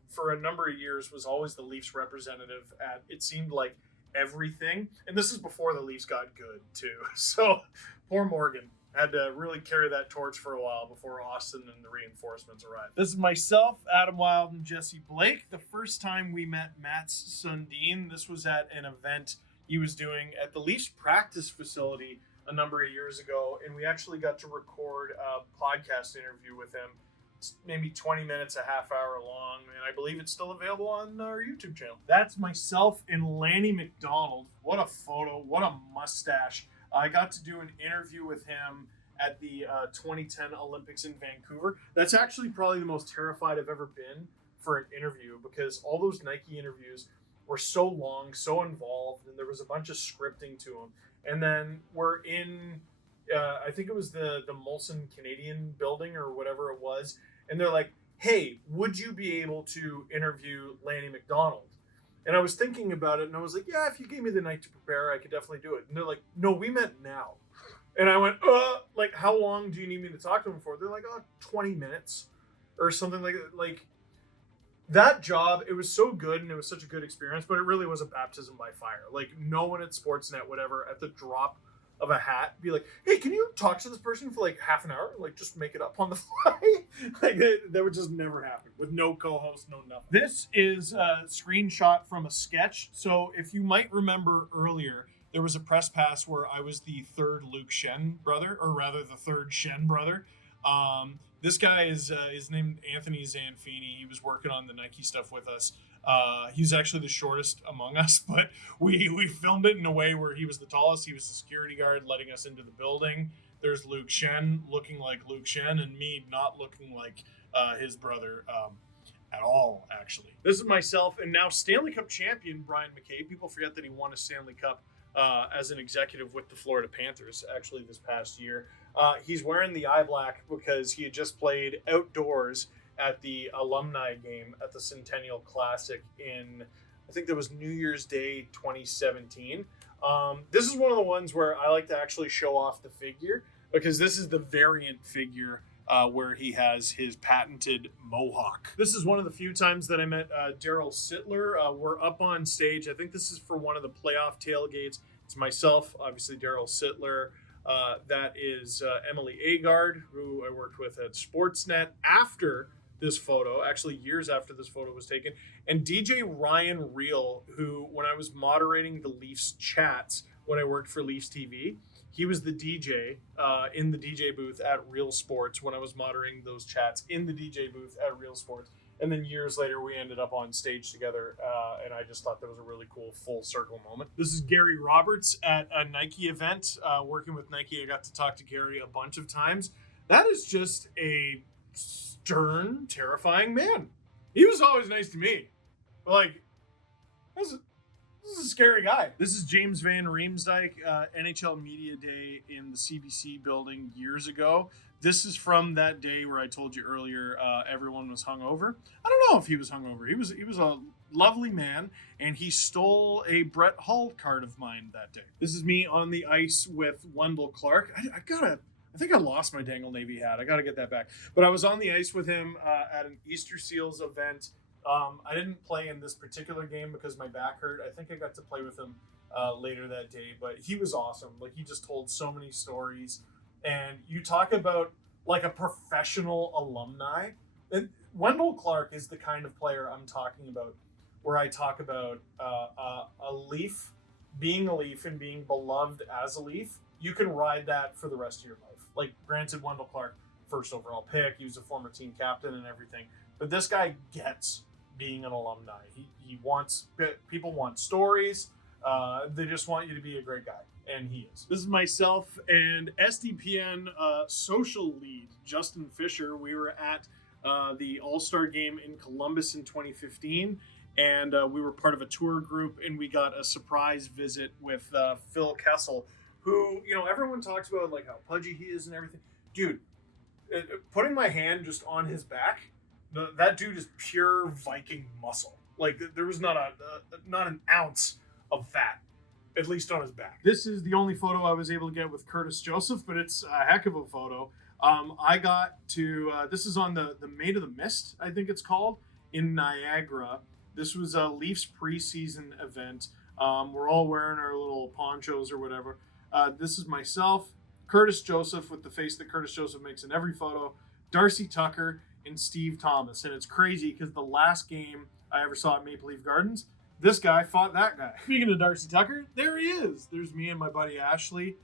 For a number of years, was always the Leafs representative at, it seemed like, everything. And this is before the Leafs got good, too. So, poor Morgan had to really carry that torch for a while before Austin and the reinforcements arrived. This is myself, Adam Wilde, and Jesse Blake. The first time we met Matt's son, Dean, this was at an event he was doing at the Leafs practice facility a number of years ago, and we actually got to record a podcast interview with him. It's maybe 20 minutes, a half hour long, and I believe it's still available on our YouTube channel. That's myself and Lanny McDonald. What a photo, what a mustache. I got to do an interview with him at the 2010 Olympics in Vancouver. That's actually probably the most terrified I've ever been for an interview because all those Nike interviews were so long, so involved, and there was a bunch of scripting to them. And then we're in, I think it was the Molson Canadian building or whatever it was, and they're like, hey, would you be able to interview Lanny McDonald? And I was thinking about it, and I was like, yeah, if you gave me the night to prepare, I could definitely do it. And they're like, no, we meant now. And I went, like, how long do you need me to talk to him for? They're like, 20 minutes or something like that. Like, that job, it was so good, and it was such a good experience, but it really was a baptism by fire. Like, no one at Sportsnet would ever, at the drop of a hat, be like, hey, can you talk to this person for like half an hour? Like, just make it up on the fly. Like, that would just never happen with no co-host, no nothing. This is a screenshot from a sketch. So if you might remember earlier, there was a press pass where I was the third Luke Shen brother, or rather the third Shen brother. This guy is named Anthony Zanfini. He was working on the Nike stuff with us. He's actually the shortest among us, but we filmed it in a way where he was the tallest. He was the security guard letting us into the building. There's Luke Shen looking like Luke Shen, and me not looking like his brother at all, actually. This is myself, and now Stanley Cup champion Brian McKay. People forget that he won a Stanley Cup as an executive with the Florida Panthers, actually, this past year. He's wearing the eye black because he had just played outdoors at the alumni game at the Centennial Classic in, I I think that was New Year's Day 2017. This is one of the ones where I like to actually show off the figure, because this is the variant figure where he has his patented mohawk. This is one of the few times that I met Daryl Sittler. We're up on stage. I think this is for one of the playoff tailgates. It's myself, obviously Daryl Sittler. That is Emily Agard, who I worked with at Sportsnet after this photo, actually years after this photo was taken, and DJ Ryan Reel, who, when I was moderating the Leafs chats when I worked for Leafs TV, he was the DJ in the DJ booth at Real Sports when I was moderating those chats in the DJ booth at Real Sports. And then years later, we ended up on stage together, and I just thought that was a really cool full circle moment. This is Gary Roberts at a Nike event. Working with Nike, I got to talk to Gary a bunch of times. That is just a stern, terrifying man. He was always nice to me. But, like, this is a scary guy. This is James Van Riemsdyk, NHL Media Day in the CBC building years ago. This is from that day where I told you earlier everyone was hungover. I don't know if he was hungover. He was a lovely man, and he stole a Brett Hull card of mine that day. This is me on the ice with Wendel Clark. I think I lost my Dangle Navy hat. I gotta get that back. But I was on the ice with him at an Easter Seals event. I didn't play in this particular game because my back hurt. I think I got to play with him later that day, but he was awesome. Like, he just told so many stories. And you talk about like a professional alumni. And Wendel Clark is the kind of player I'm talking about, where I talk about a Leaf, being a Leaf and being beloved as a Leaf. You can ride that for the rest of your life. Like, granted, Wendel Clark, first overall pick, he was a former team captain and everything. But this guy gets being an alumni. He wants, people want stories. They just want you to be a great guy. And he is. This is myself and SDPN social lead, Justin Fisher. We were at the All-Star game in Columbus in 2015, and we were part of a tour group, and we got a surprise visit with Phil Kessel, who, you know, everyone talks about like how pudgy he is and everything. Dude, putting my hand just on his back, that dude is pure Viking muscle. Like, there was not an ounce of fat, at least on his back. This is the only photo I was able to get with Curtis Joseph, but it's a heck of a photo. I got to, this is on the Maid of the Mist, I think it's called, in Niagara. This was a Leafs preseason event. We're all wearing our little ponchos or whatever. This is myself, Curtis Joseph with the face that Curtis Joseph makes in every photo, Darcy Tucker, and Steve Thomas. And it's crazy because the last game I ever saw at Maple Leaf Gardens, this guy fought that guy. Speaking of Darcy Tucker, there he is. There's me and my buddy Ashley.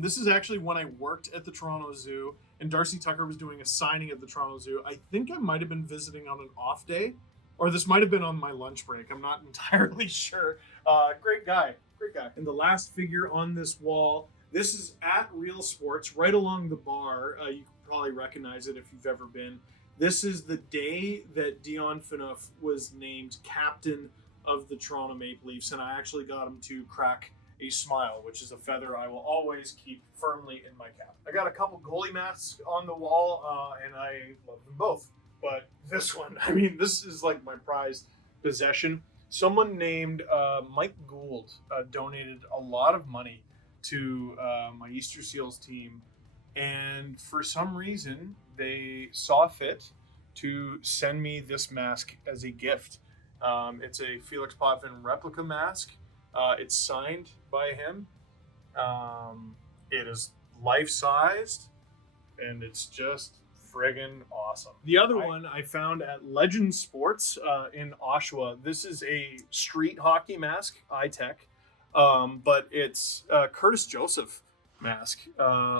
This is actually when I worked at the Toronto Zoo, and Darcy Tucker was doing a signing at the Toronto Zoo. I think I might have been visiting on an off day, or this might have been on my lunch break. I'm not entirely sure. Great guy. And the last figure on this wall, this is at Real Sports, right along the bar. You can probably recognize it if you've ever been. This is the day that Dion Phaneuf was named captain of the Toronto Maple Leafs, and I actually got him to crack a smile, which is a feather I will always keep firmly in my cap. I got a couple goalie masks on the wall, and I love them both. But this one, I mean, this is like my prized possession. Someone named Mike Gould donated a lot of money to my Easter Seals team, and for some reason, they saw fit to send me this mask as a gift. It's a Felix Potvin replica mask. It's signed by him. It is life-sized, and it's just friggin' awesome. The other one I found at Legend Sports in Oshawa. This is a street hockey mask, iTech, but it's a Curtis Joseph mask.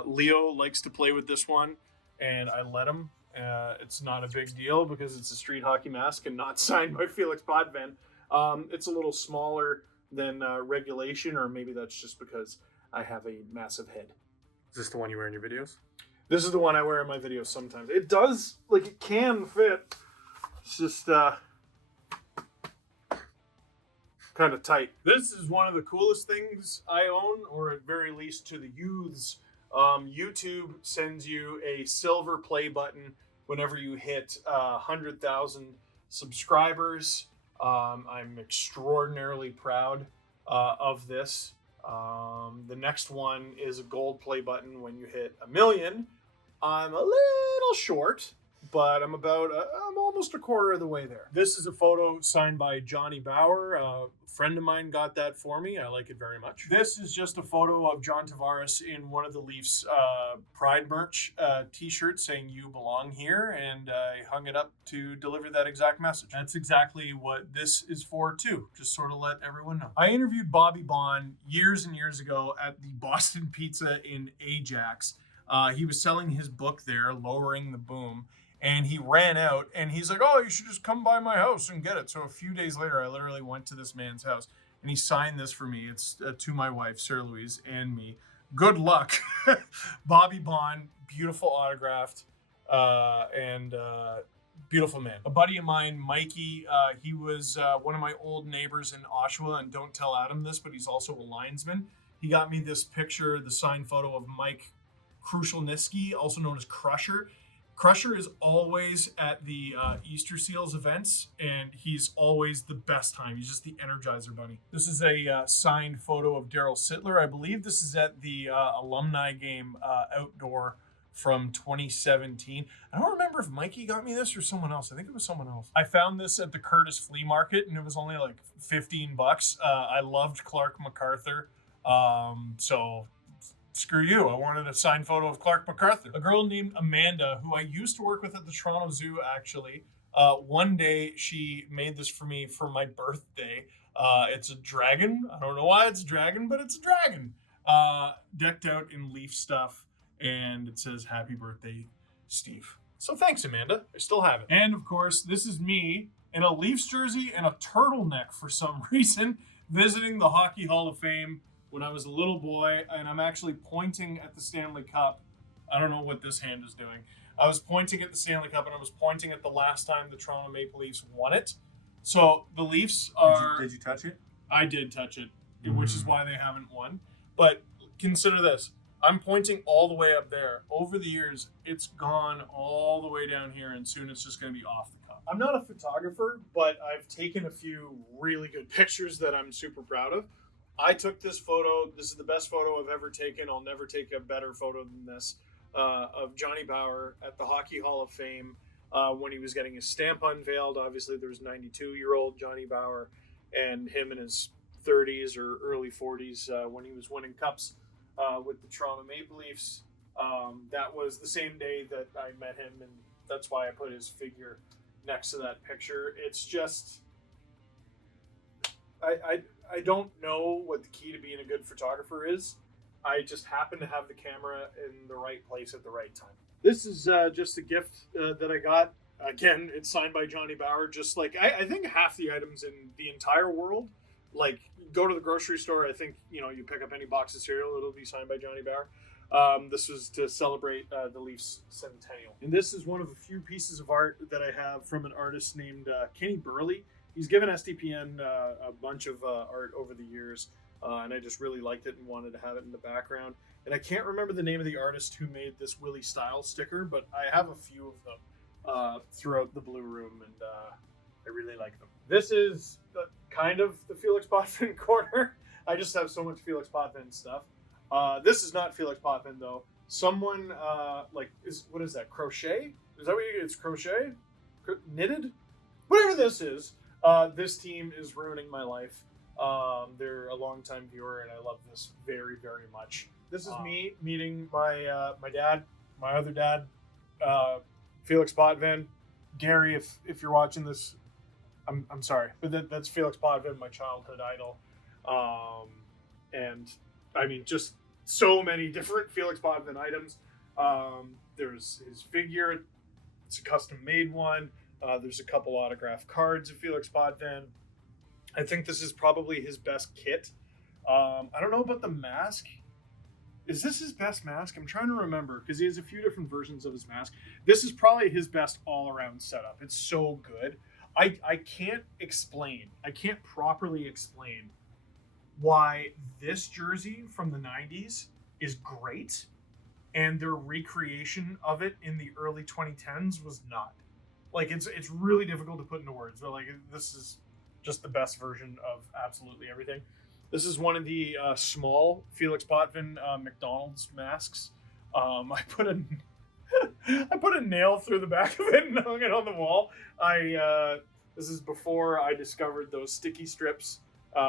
Leo likes to play with this one, and I let him. It's not a big deal because it's a street hockey mask and not signed by Felix Potvin. It's a little smaller than regulation, or maybe that's just because I have a massive head. Is this the one you wear in your videos? This is the one I wear in my videos sometimes. It does, like, it can fit. It's just kind of tight. This is one of the coolest things I own, or at very least to the youths. YouTube sends you a silver play button whenever you hit 100,000 subscribers. I'm extraordinarily proud of this. The next one is a gold play button when you hit 1 million. I'm a little short, but I'm almost a quarter of the way there. This is a photo signed by Johnny Bower. A friend of mine got that for me. I like it very much. This is just a photo of John Tavares in one of the Leafs Pride merch t-shirts saying "You belong here," and I hung it up to deliver that exact message. That's exactly what this is for too, just sort of let everyone know. I interviewed Bobby Bond years and years ago at the Boston Pizza in Ajax. He was selling his book there, Lowering the Boom, and he ran out, and he's like, "Oh, you should just come by my house and get it." So a few days later, I literally went to this man's house, and he signed this for me. It's to my wife, Sarah Louise, and me. Good luck. Bobby Bond, beautiful autographed, and beautiful man. A buddy of mine, Mikey, he was one of my old neighbors in Oshawa, and don't tell Adam this, but he's also a linesman. He got me this picture, the signed photo of Mike Krushelnyski, also known as Crusher. Crusher is always at the Easter Seals events, and he's always the best time. He's just the Energizer Bunny. This is a signed photo of Daryl Sittler. I believe this is at the alumni game outdoor from 2017. I don't remember if Mikey got me this or someone else. I think it was someone else. I found this at the Curtis Flea Market, and it was only like $15. I loved Clark MacArthur, so screw you. I wanted a signed photo of Clark MacArthur. A girl named Amanda, who I used to work with at the Toronto Zoo, actually. One day she made this for me for my birthday. It's a dragon. I don't know why it's a dragon, but it's a dragon. Decked out in Leaf stuff, and it says, "Happy birthday, Steve." So thanks, Amanda. I still have it. And of course, this is me in a Leafs jersey and a turtleneck for some reason, visiting the Hockey Hall of Fame when I was a little boy, and I'm actually pointing at the Stanley Cup. I don't know what this hand is doing. I was pointing at the Stanley Cup, and I was pointing at the last time the Toronto Maple Leafs won it. So the Leafs are... Did you touch it? I did touch it, which is why they haven't won. But consider this. I'm pointing all the way up there. Over the years, it's gone all the way down here, and soon it's just going to be off the cup. I'm not a photographer, but I've taken a few really good pictures that I'm super proud of. I took this photo. This is the best photo I've ever taken. I'll never take a better photo than this of Johnny Bower at the Hockey Hall of Fame when he was getting his stamp unveiled. Obviously, there's 92-year-old Johnny Bower and him in his 30s or early 40s when he was winning cups with the Toronto Maple Leafs. That was the same day that I met him, and that's why I put his figure next to that picture. It's just... I don't know what the key to being a good photographer is. I just happen to have the camera in the right place at the right time. This is just a gift that I got. Again, it's signed by Johnny Bower. Just like, I think half the items in the entire world, like go to the grocery store, I think, you pick up any box of cereal, it'll be signed by Johnny Bower. This was to celebrate the Leafs centennial. And this is one of a few pieces of art that I have from an artist named Kenny Burley. He's given SDPN a bunch of art over the years, and I just really liked it and wanted to have it in the background. And I can't remember the name of the artist who made this Willie Styles sticker, but I have a few of them throughout the Blue Room, and I really like them. This is kind of the Felix Potvin corner. I just have so much Felix Potvin stuff. This is not Felix Potvin, though. Someone, what is that, crochet? Is that what it's crochet? Knitted? Whatever this is. This team is ruining my life. They're a longtime viewer, and I love this very, very much. This is me meeting my dad, my other dad, Felix Potvin. Gary, if you're watching this, I'm sorry, but that's Felix Potvin, my childhood idol. And I mean, just so many different Felix Potvin items. There's his figure. It's a custom-made one. There's a couple autographed cards of Felix Potvin. I think this is probably his best kit. I don't know about the mask. Is this his best mask? I'm trying to remember because he has a few different versions of his mask. This is probably his best all-around setup. It's so good. I can't explain. I can't properly explain why this jersey from the 90s is great and their recreation of it in the early 2010s was not. Like, it's really difficult to put into words, but like, this is just the best version of absolutely everything. This is one of the small Felix Potvin McDonald's masks. I put a nail through the back of it and hung it on the wall. This is before I discovered those sticky strips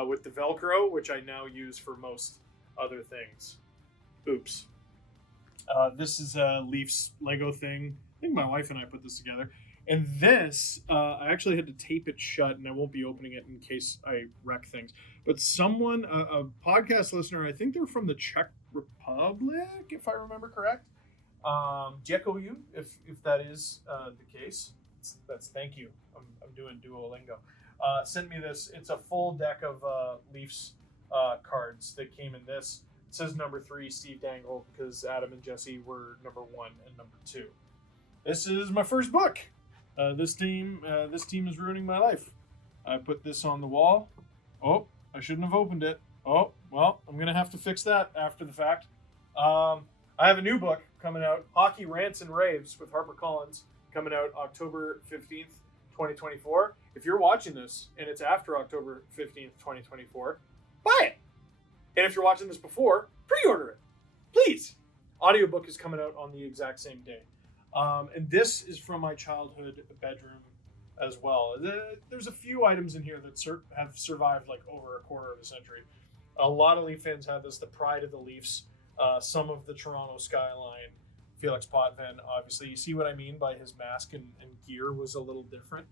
with the Velcro, which I now use for most other things. Oops. This is a Leafs Lego thing. I think my wife and I put this together. And this, I actually had to tape it shut, and I won't be opening it in case I wreck things. But someone, a podcast listener, I think they're from the Czech Republic, if I remember correct. Děkuju, if that is the case. That's thank you. I'm doing Duolingo. Sent me this. It's a full deck of Leafs cards that came in this. It says number 3, Steve Dangle, because Adam and Jesse were number 1 and number 2. This is my first book. This team is ruining my life. I put this on the wall. Oh, I shouldn't have opened it. Oh, well, I'm going to have to fix that after the fact. I have a new book coming out, Hockey Rants and Raves with HarperCollins, coming out October 15th, 2024. If you're watching this and it's after October 15th, 2024, buy it. And if you're watching this before, pre-order it. Please. Audiobook is coming out on the exact same day. And this is from my childhood bedroom as well. There's a few items in here that have survived like over a quarter of a century. A lot of Leaf fans have this, the pride of the Leafs, some of the Toronto skyline. Felix Potvin, obviously. You see what I mean by his mask and gear was a little different.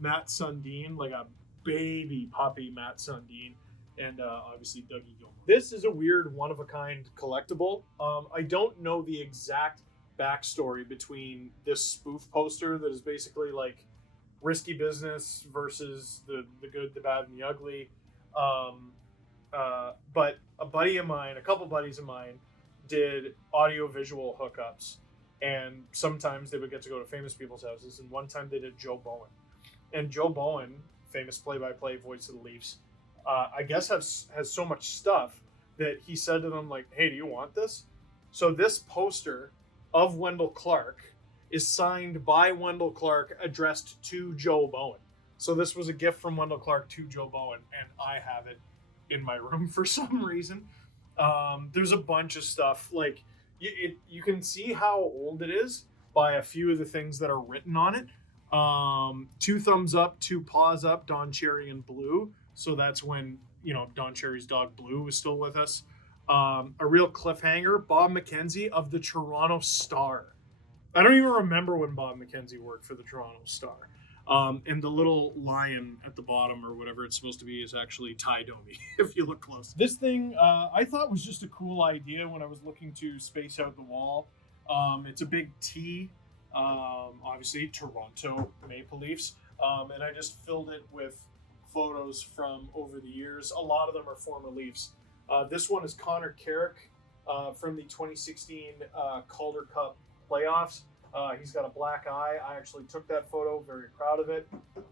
Matt Sundin, like a baby puppy Matt Sundin, and obviously Dougie Gilmour. This is a weird one-of-a-kind collectible. I don't know the exact backstory between this spoof poster that is basically like risky business versus the good, the bad, and the ugly. But a couple buddies of mine did audio-visual hookups, and sometimes they would get to go to famous people's houses, and one time they did Joe Bowen. And Joe Bowen, famous play-by-play voice of the Leafs, I guess has so much stuff that he said to them, like, hey, do you want this? So this poster of Wendel Clark is signed by Wendel Clark, addressed to Joe Bowen. So this was a gift from Wendel Clark to Joe Bowen, and I have it in my room for some reason. There's a bunch of stuff. Like, you can see how old it is by a few of the things that are written on it. 2 thumbs up, 2 paws up, Don Cherry and Blue. So that's when, Don Cherry's dog Blue was still with us. A real cliffhanger, Bob McKenzie of the Toronto Star. I don't even remember when Bob McKenzie worked for the Toronto Star. And the little lion at the bottom, or whatever it's supposed to be, is actually Ty Domi, if you look close. This thing, I thought was just a cool idea when I was looking to space out the wall. It's a big T, obviously, Toronto Maple Leafs. And I just filled it with photos from over the years. A lot of them are former Leafs. This one is Connor Carrick from the 2016 Calder Cup playoffs. He's got a black eye. I actually took that photo, very proud of it.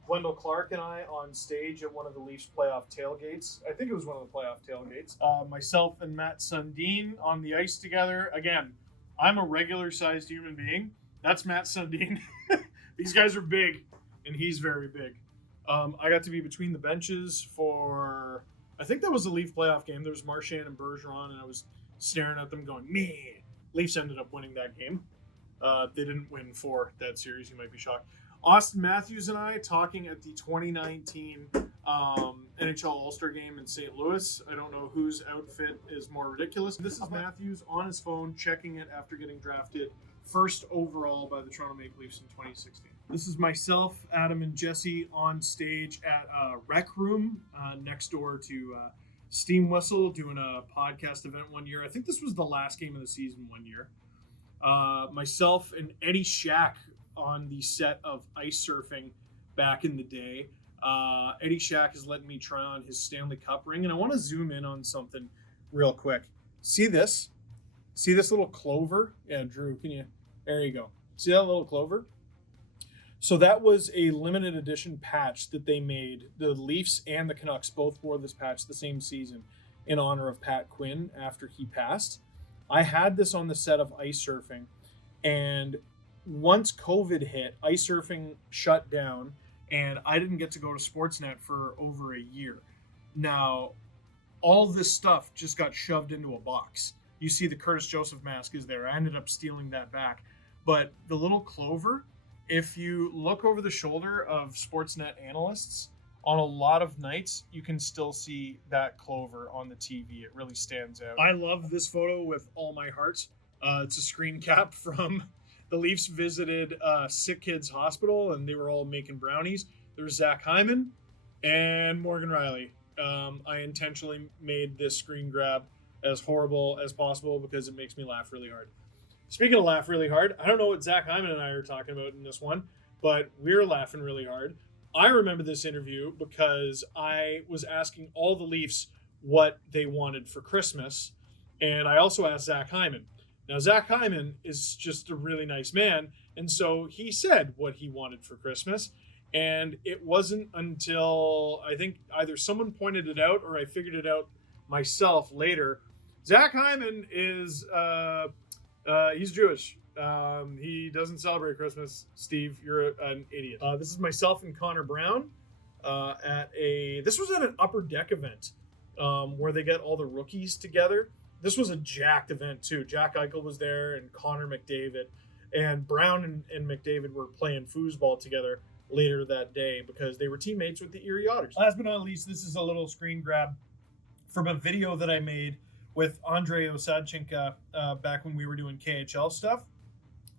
Wendel Clark and I on stage at one of the Leafs playoff tailgates. I think it was one of the playoff tailgates. Myself and Matt Sundin on the ice together. Again, I'm a regular-sized human being. That's Matt Sundin. These guys are big, and he's very big. I got to be between the benches for, I think that was a Leaf playoff game. There was Marchand and Bergeron, and I was staring at them going, man. Leafs ended up winning that game. They didn't win for that series. You might be shocked. Austin Matthews and I talking at the 2019 NHL All-Star game in St. Louis. I don't know whose outfit is more ridiculous. This is Matthews on his phone checking it after getting drafted first overall by the Toronto Maple Leafs in 2016. This is myself, Adam, and Jesse on stage at Rec Room next door to Steam Whistle doing a podcast event one year. I think this was the last game of the season one year. Myself and Eddie Shack on the set of ice surfing back in the day. Eddie Shack is letting me try on his Stanley Cup ring, and I want to zoom in on something real quick. See this? See this little clover? Yeah, Drew, can you? There you go. See that little clover? So that was a limited edition patch that they made. The Leafs and the Canucks both wore this patch the same season in honor of Pat Quinn after he passed. I had this on the set of ice surfing, and once COVID hit, ice surfing shut down, and I didn't get to go to Sportsnet for over a year. Now, all this stuff just got shoved into a box. You see the Curtis Joseph mask is there. I ended up stealing that back. But the little clover, if you look over the shoulder of Sportsnet analysts, on a lot of nights, you can still see that clover on the TV. It really stands out. I love this photo with all my heart. It's a screen cap from the Leafs visited Sick Kids Hospital, and they were all making brownies. There's Zach Hyman and Morgan Riley. I intentionally made this screen grab as horrible as possible because it makes me laugh really hard. Speaking of laugh really hard, I don't know what Zach Hyman and I are talking about in this one, but we're laughing really hard. I remember this interview because I was asking all the Leafs what they wanted for Christmas, and I also asked Zach Hyman. Now, Zach Hyman is just a really nice man, and so he said what he wanted for Christmas, and it wasn't until I think either someone pointed it out or I figured it out myself later. Zach Hyman is he's Jewish. He doesn't celebrate Christmas. Steve, you're an idiot. This is myself and Connor Brown this was at an Upper Deck event where they get all the rookies together. This was a jacked event too. Jack Eichel was there and Connor McDavid, and Brown and McDavid were playing foosball together later that day because they were teammates with the Erie Otters. Last but not least, this is a little screen grab from a video that I made with Andrei Osadchenko back when we were doing KHL stuff.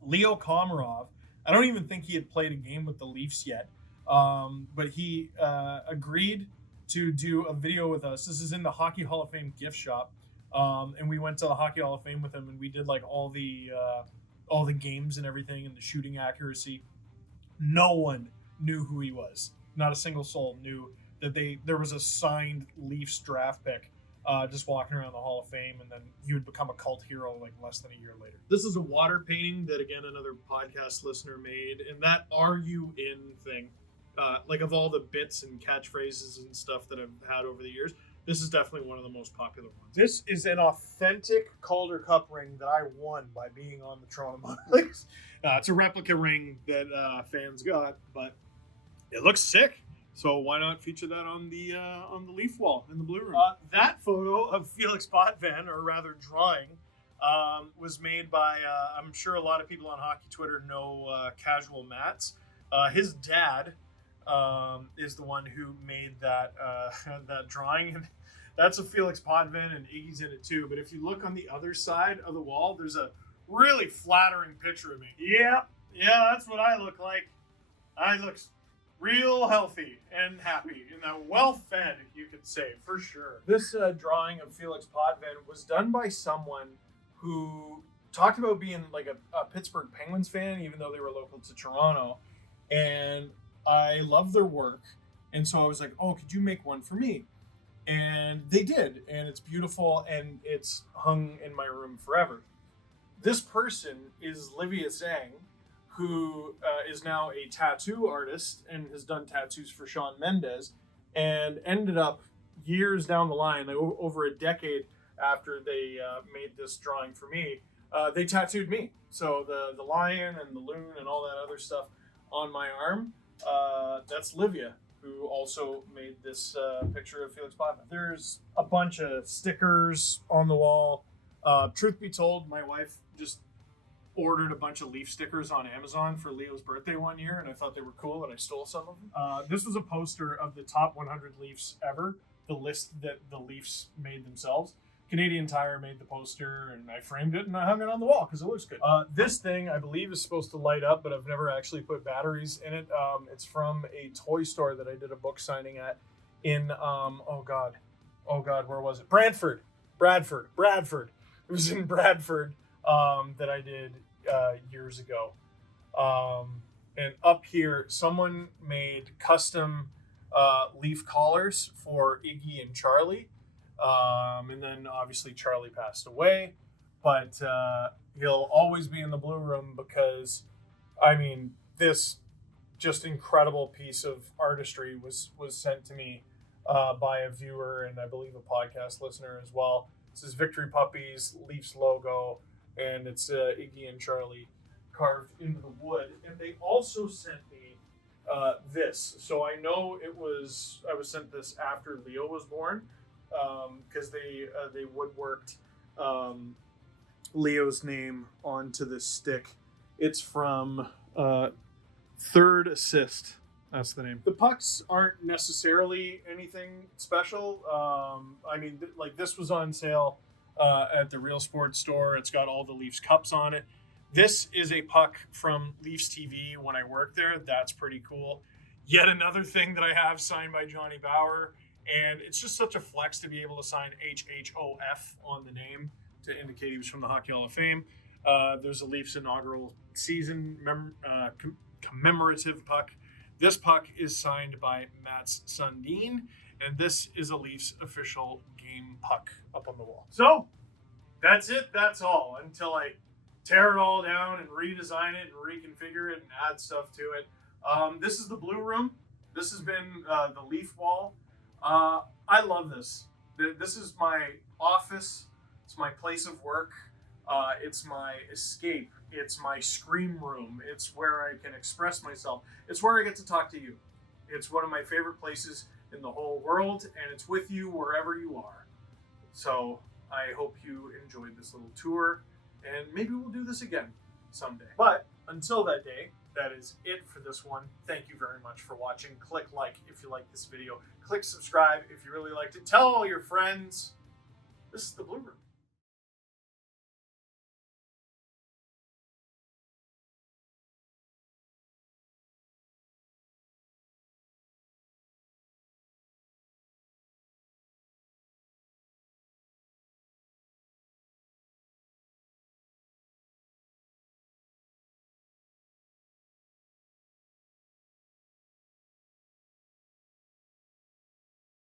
Leo Komarov, I don't even think he had played a game with the Leafs yet, but he agreed to do a video with us. This is in the Hockey Hall of Fame gift shop, and we went to the Hockey Hall of Fame with him, and we did like all the games and everything and the shooting accuracy. No one knew who he was. Not a single soul knew that there was a signed Leafs draft pick just walking around the Hall of Fame, and then he would become a cult hero like less than a year later. This is a water painting that, again, another podcast listener made, and that "Are You In" thing, like of all the bits and catchphrases and stuff that I've had over the years, this is definitely one of the most popular ones. This is an authentic Calder Cup ring that I won by being on the Toronto Maple Leafs. It's a replica ring that fans got, but it looks sick. So why not feature that on the Leaf wall in the Blue Room? That photo of Felix Potvin, or rather drawing, was made by, I'm sure a lot of people on hockey Twitter know Casual Mats. His dad is the one who made that that drawing. And that's a Felix Potvin, and Iggy's in it too. But if you look on the other side of the wall, there's a really flattering picture of me. Yeah, that's what I look like. I look real healthy and happy and well-fed, you could say, for sure. This drawing of Felix Potvin was done by someone who talked about being like a Pittsburgh Penguins fan, even though they were local to Toronto. And I love their work. And so I was like, oh, could you make one for me? And they did. And it's beautiful, and it's hung in my room forever. This person is Livia Zhang, who is now a tattoo artist and has done tattoos for Shawn Mendes, and ended up years down the line, over a decade after they made this drawing for me, they tattooed me. So the lion and the loon and all that other stuff on my arm, that's Livia, who also made this picture of Felix Potvin. There's a bunch of stickers on the wall. Truth be told, my wife just ordered a bunch of Leaf stickers on Amazon for Leo's birthday one year, and I thought they were cool, and I stole some of them. This was a poster of the top 100 Leafs ever, the list that the Leafs made themselves. Canadian Tire made the poster, and I framed it, and I hung it on the wall because it looks good. This thing, I believe, is supposed to light up, but I've never actually put batteries in it. It's from a toy store that I did a book signing at in, oh God, where was it? Bradford. It was in Bradford. That I did years ago. And up here, someone made custom Leaf collars for Iggy and Charlie. And then obviously Charlie passed away, but he'll always be in the Blue Room because, I mean, this just incredible piece of artistry was sent to me by a viewer and I believe a podcast listener as well. This is Victory Puppies, Leafs logo, and it's Iggy and Charlie carved into the wood. And they also sent me this. So I know I was sent this after Leo was born, because they woodworked Leo's name onto this stick. It's from Third Assist. That's the name. The pucks aren't necessarily anything special. I mean, like this was on sale at the Real Sports store. It's got all the Leafs cups on it. This is a puck from Leafs TV when I worked there. That's pretty cool. Yet another thing that I have signed by Johnny Bauer, and it's just such a flex to be able to sign HHOF on the name to indicate he was from the Hockey Hall of Fame. There's a Leafs inaugural season commemorative puck. This puck is signed by Mats Sundin, and this is a Leafs official game puck up on the wall. So that's it. That's all until I tear it all down and redesign it and reconfigure it and add stuff to it. This is the blue room. This has been the Leaf wall. I love this. This is my office. It's my place of work. It's my escape. It's my scream room. It's where I can express myself. It's where I get to talk to you. It's one of my favorite places in the whole world, and it's with you wherever you are. So I hope you enjoyed this little tour, and maybe we'll do this again someday. But until that day, that is it for this one. Thank you very much for watching. Click like if you like this video. Click subscribe if you really liked it. Tell all your friends. This is the Blue Room.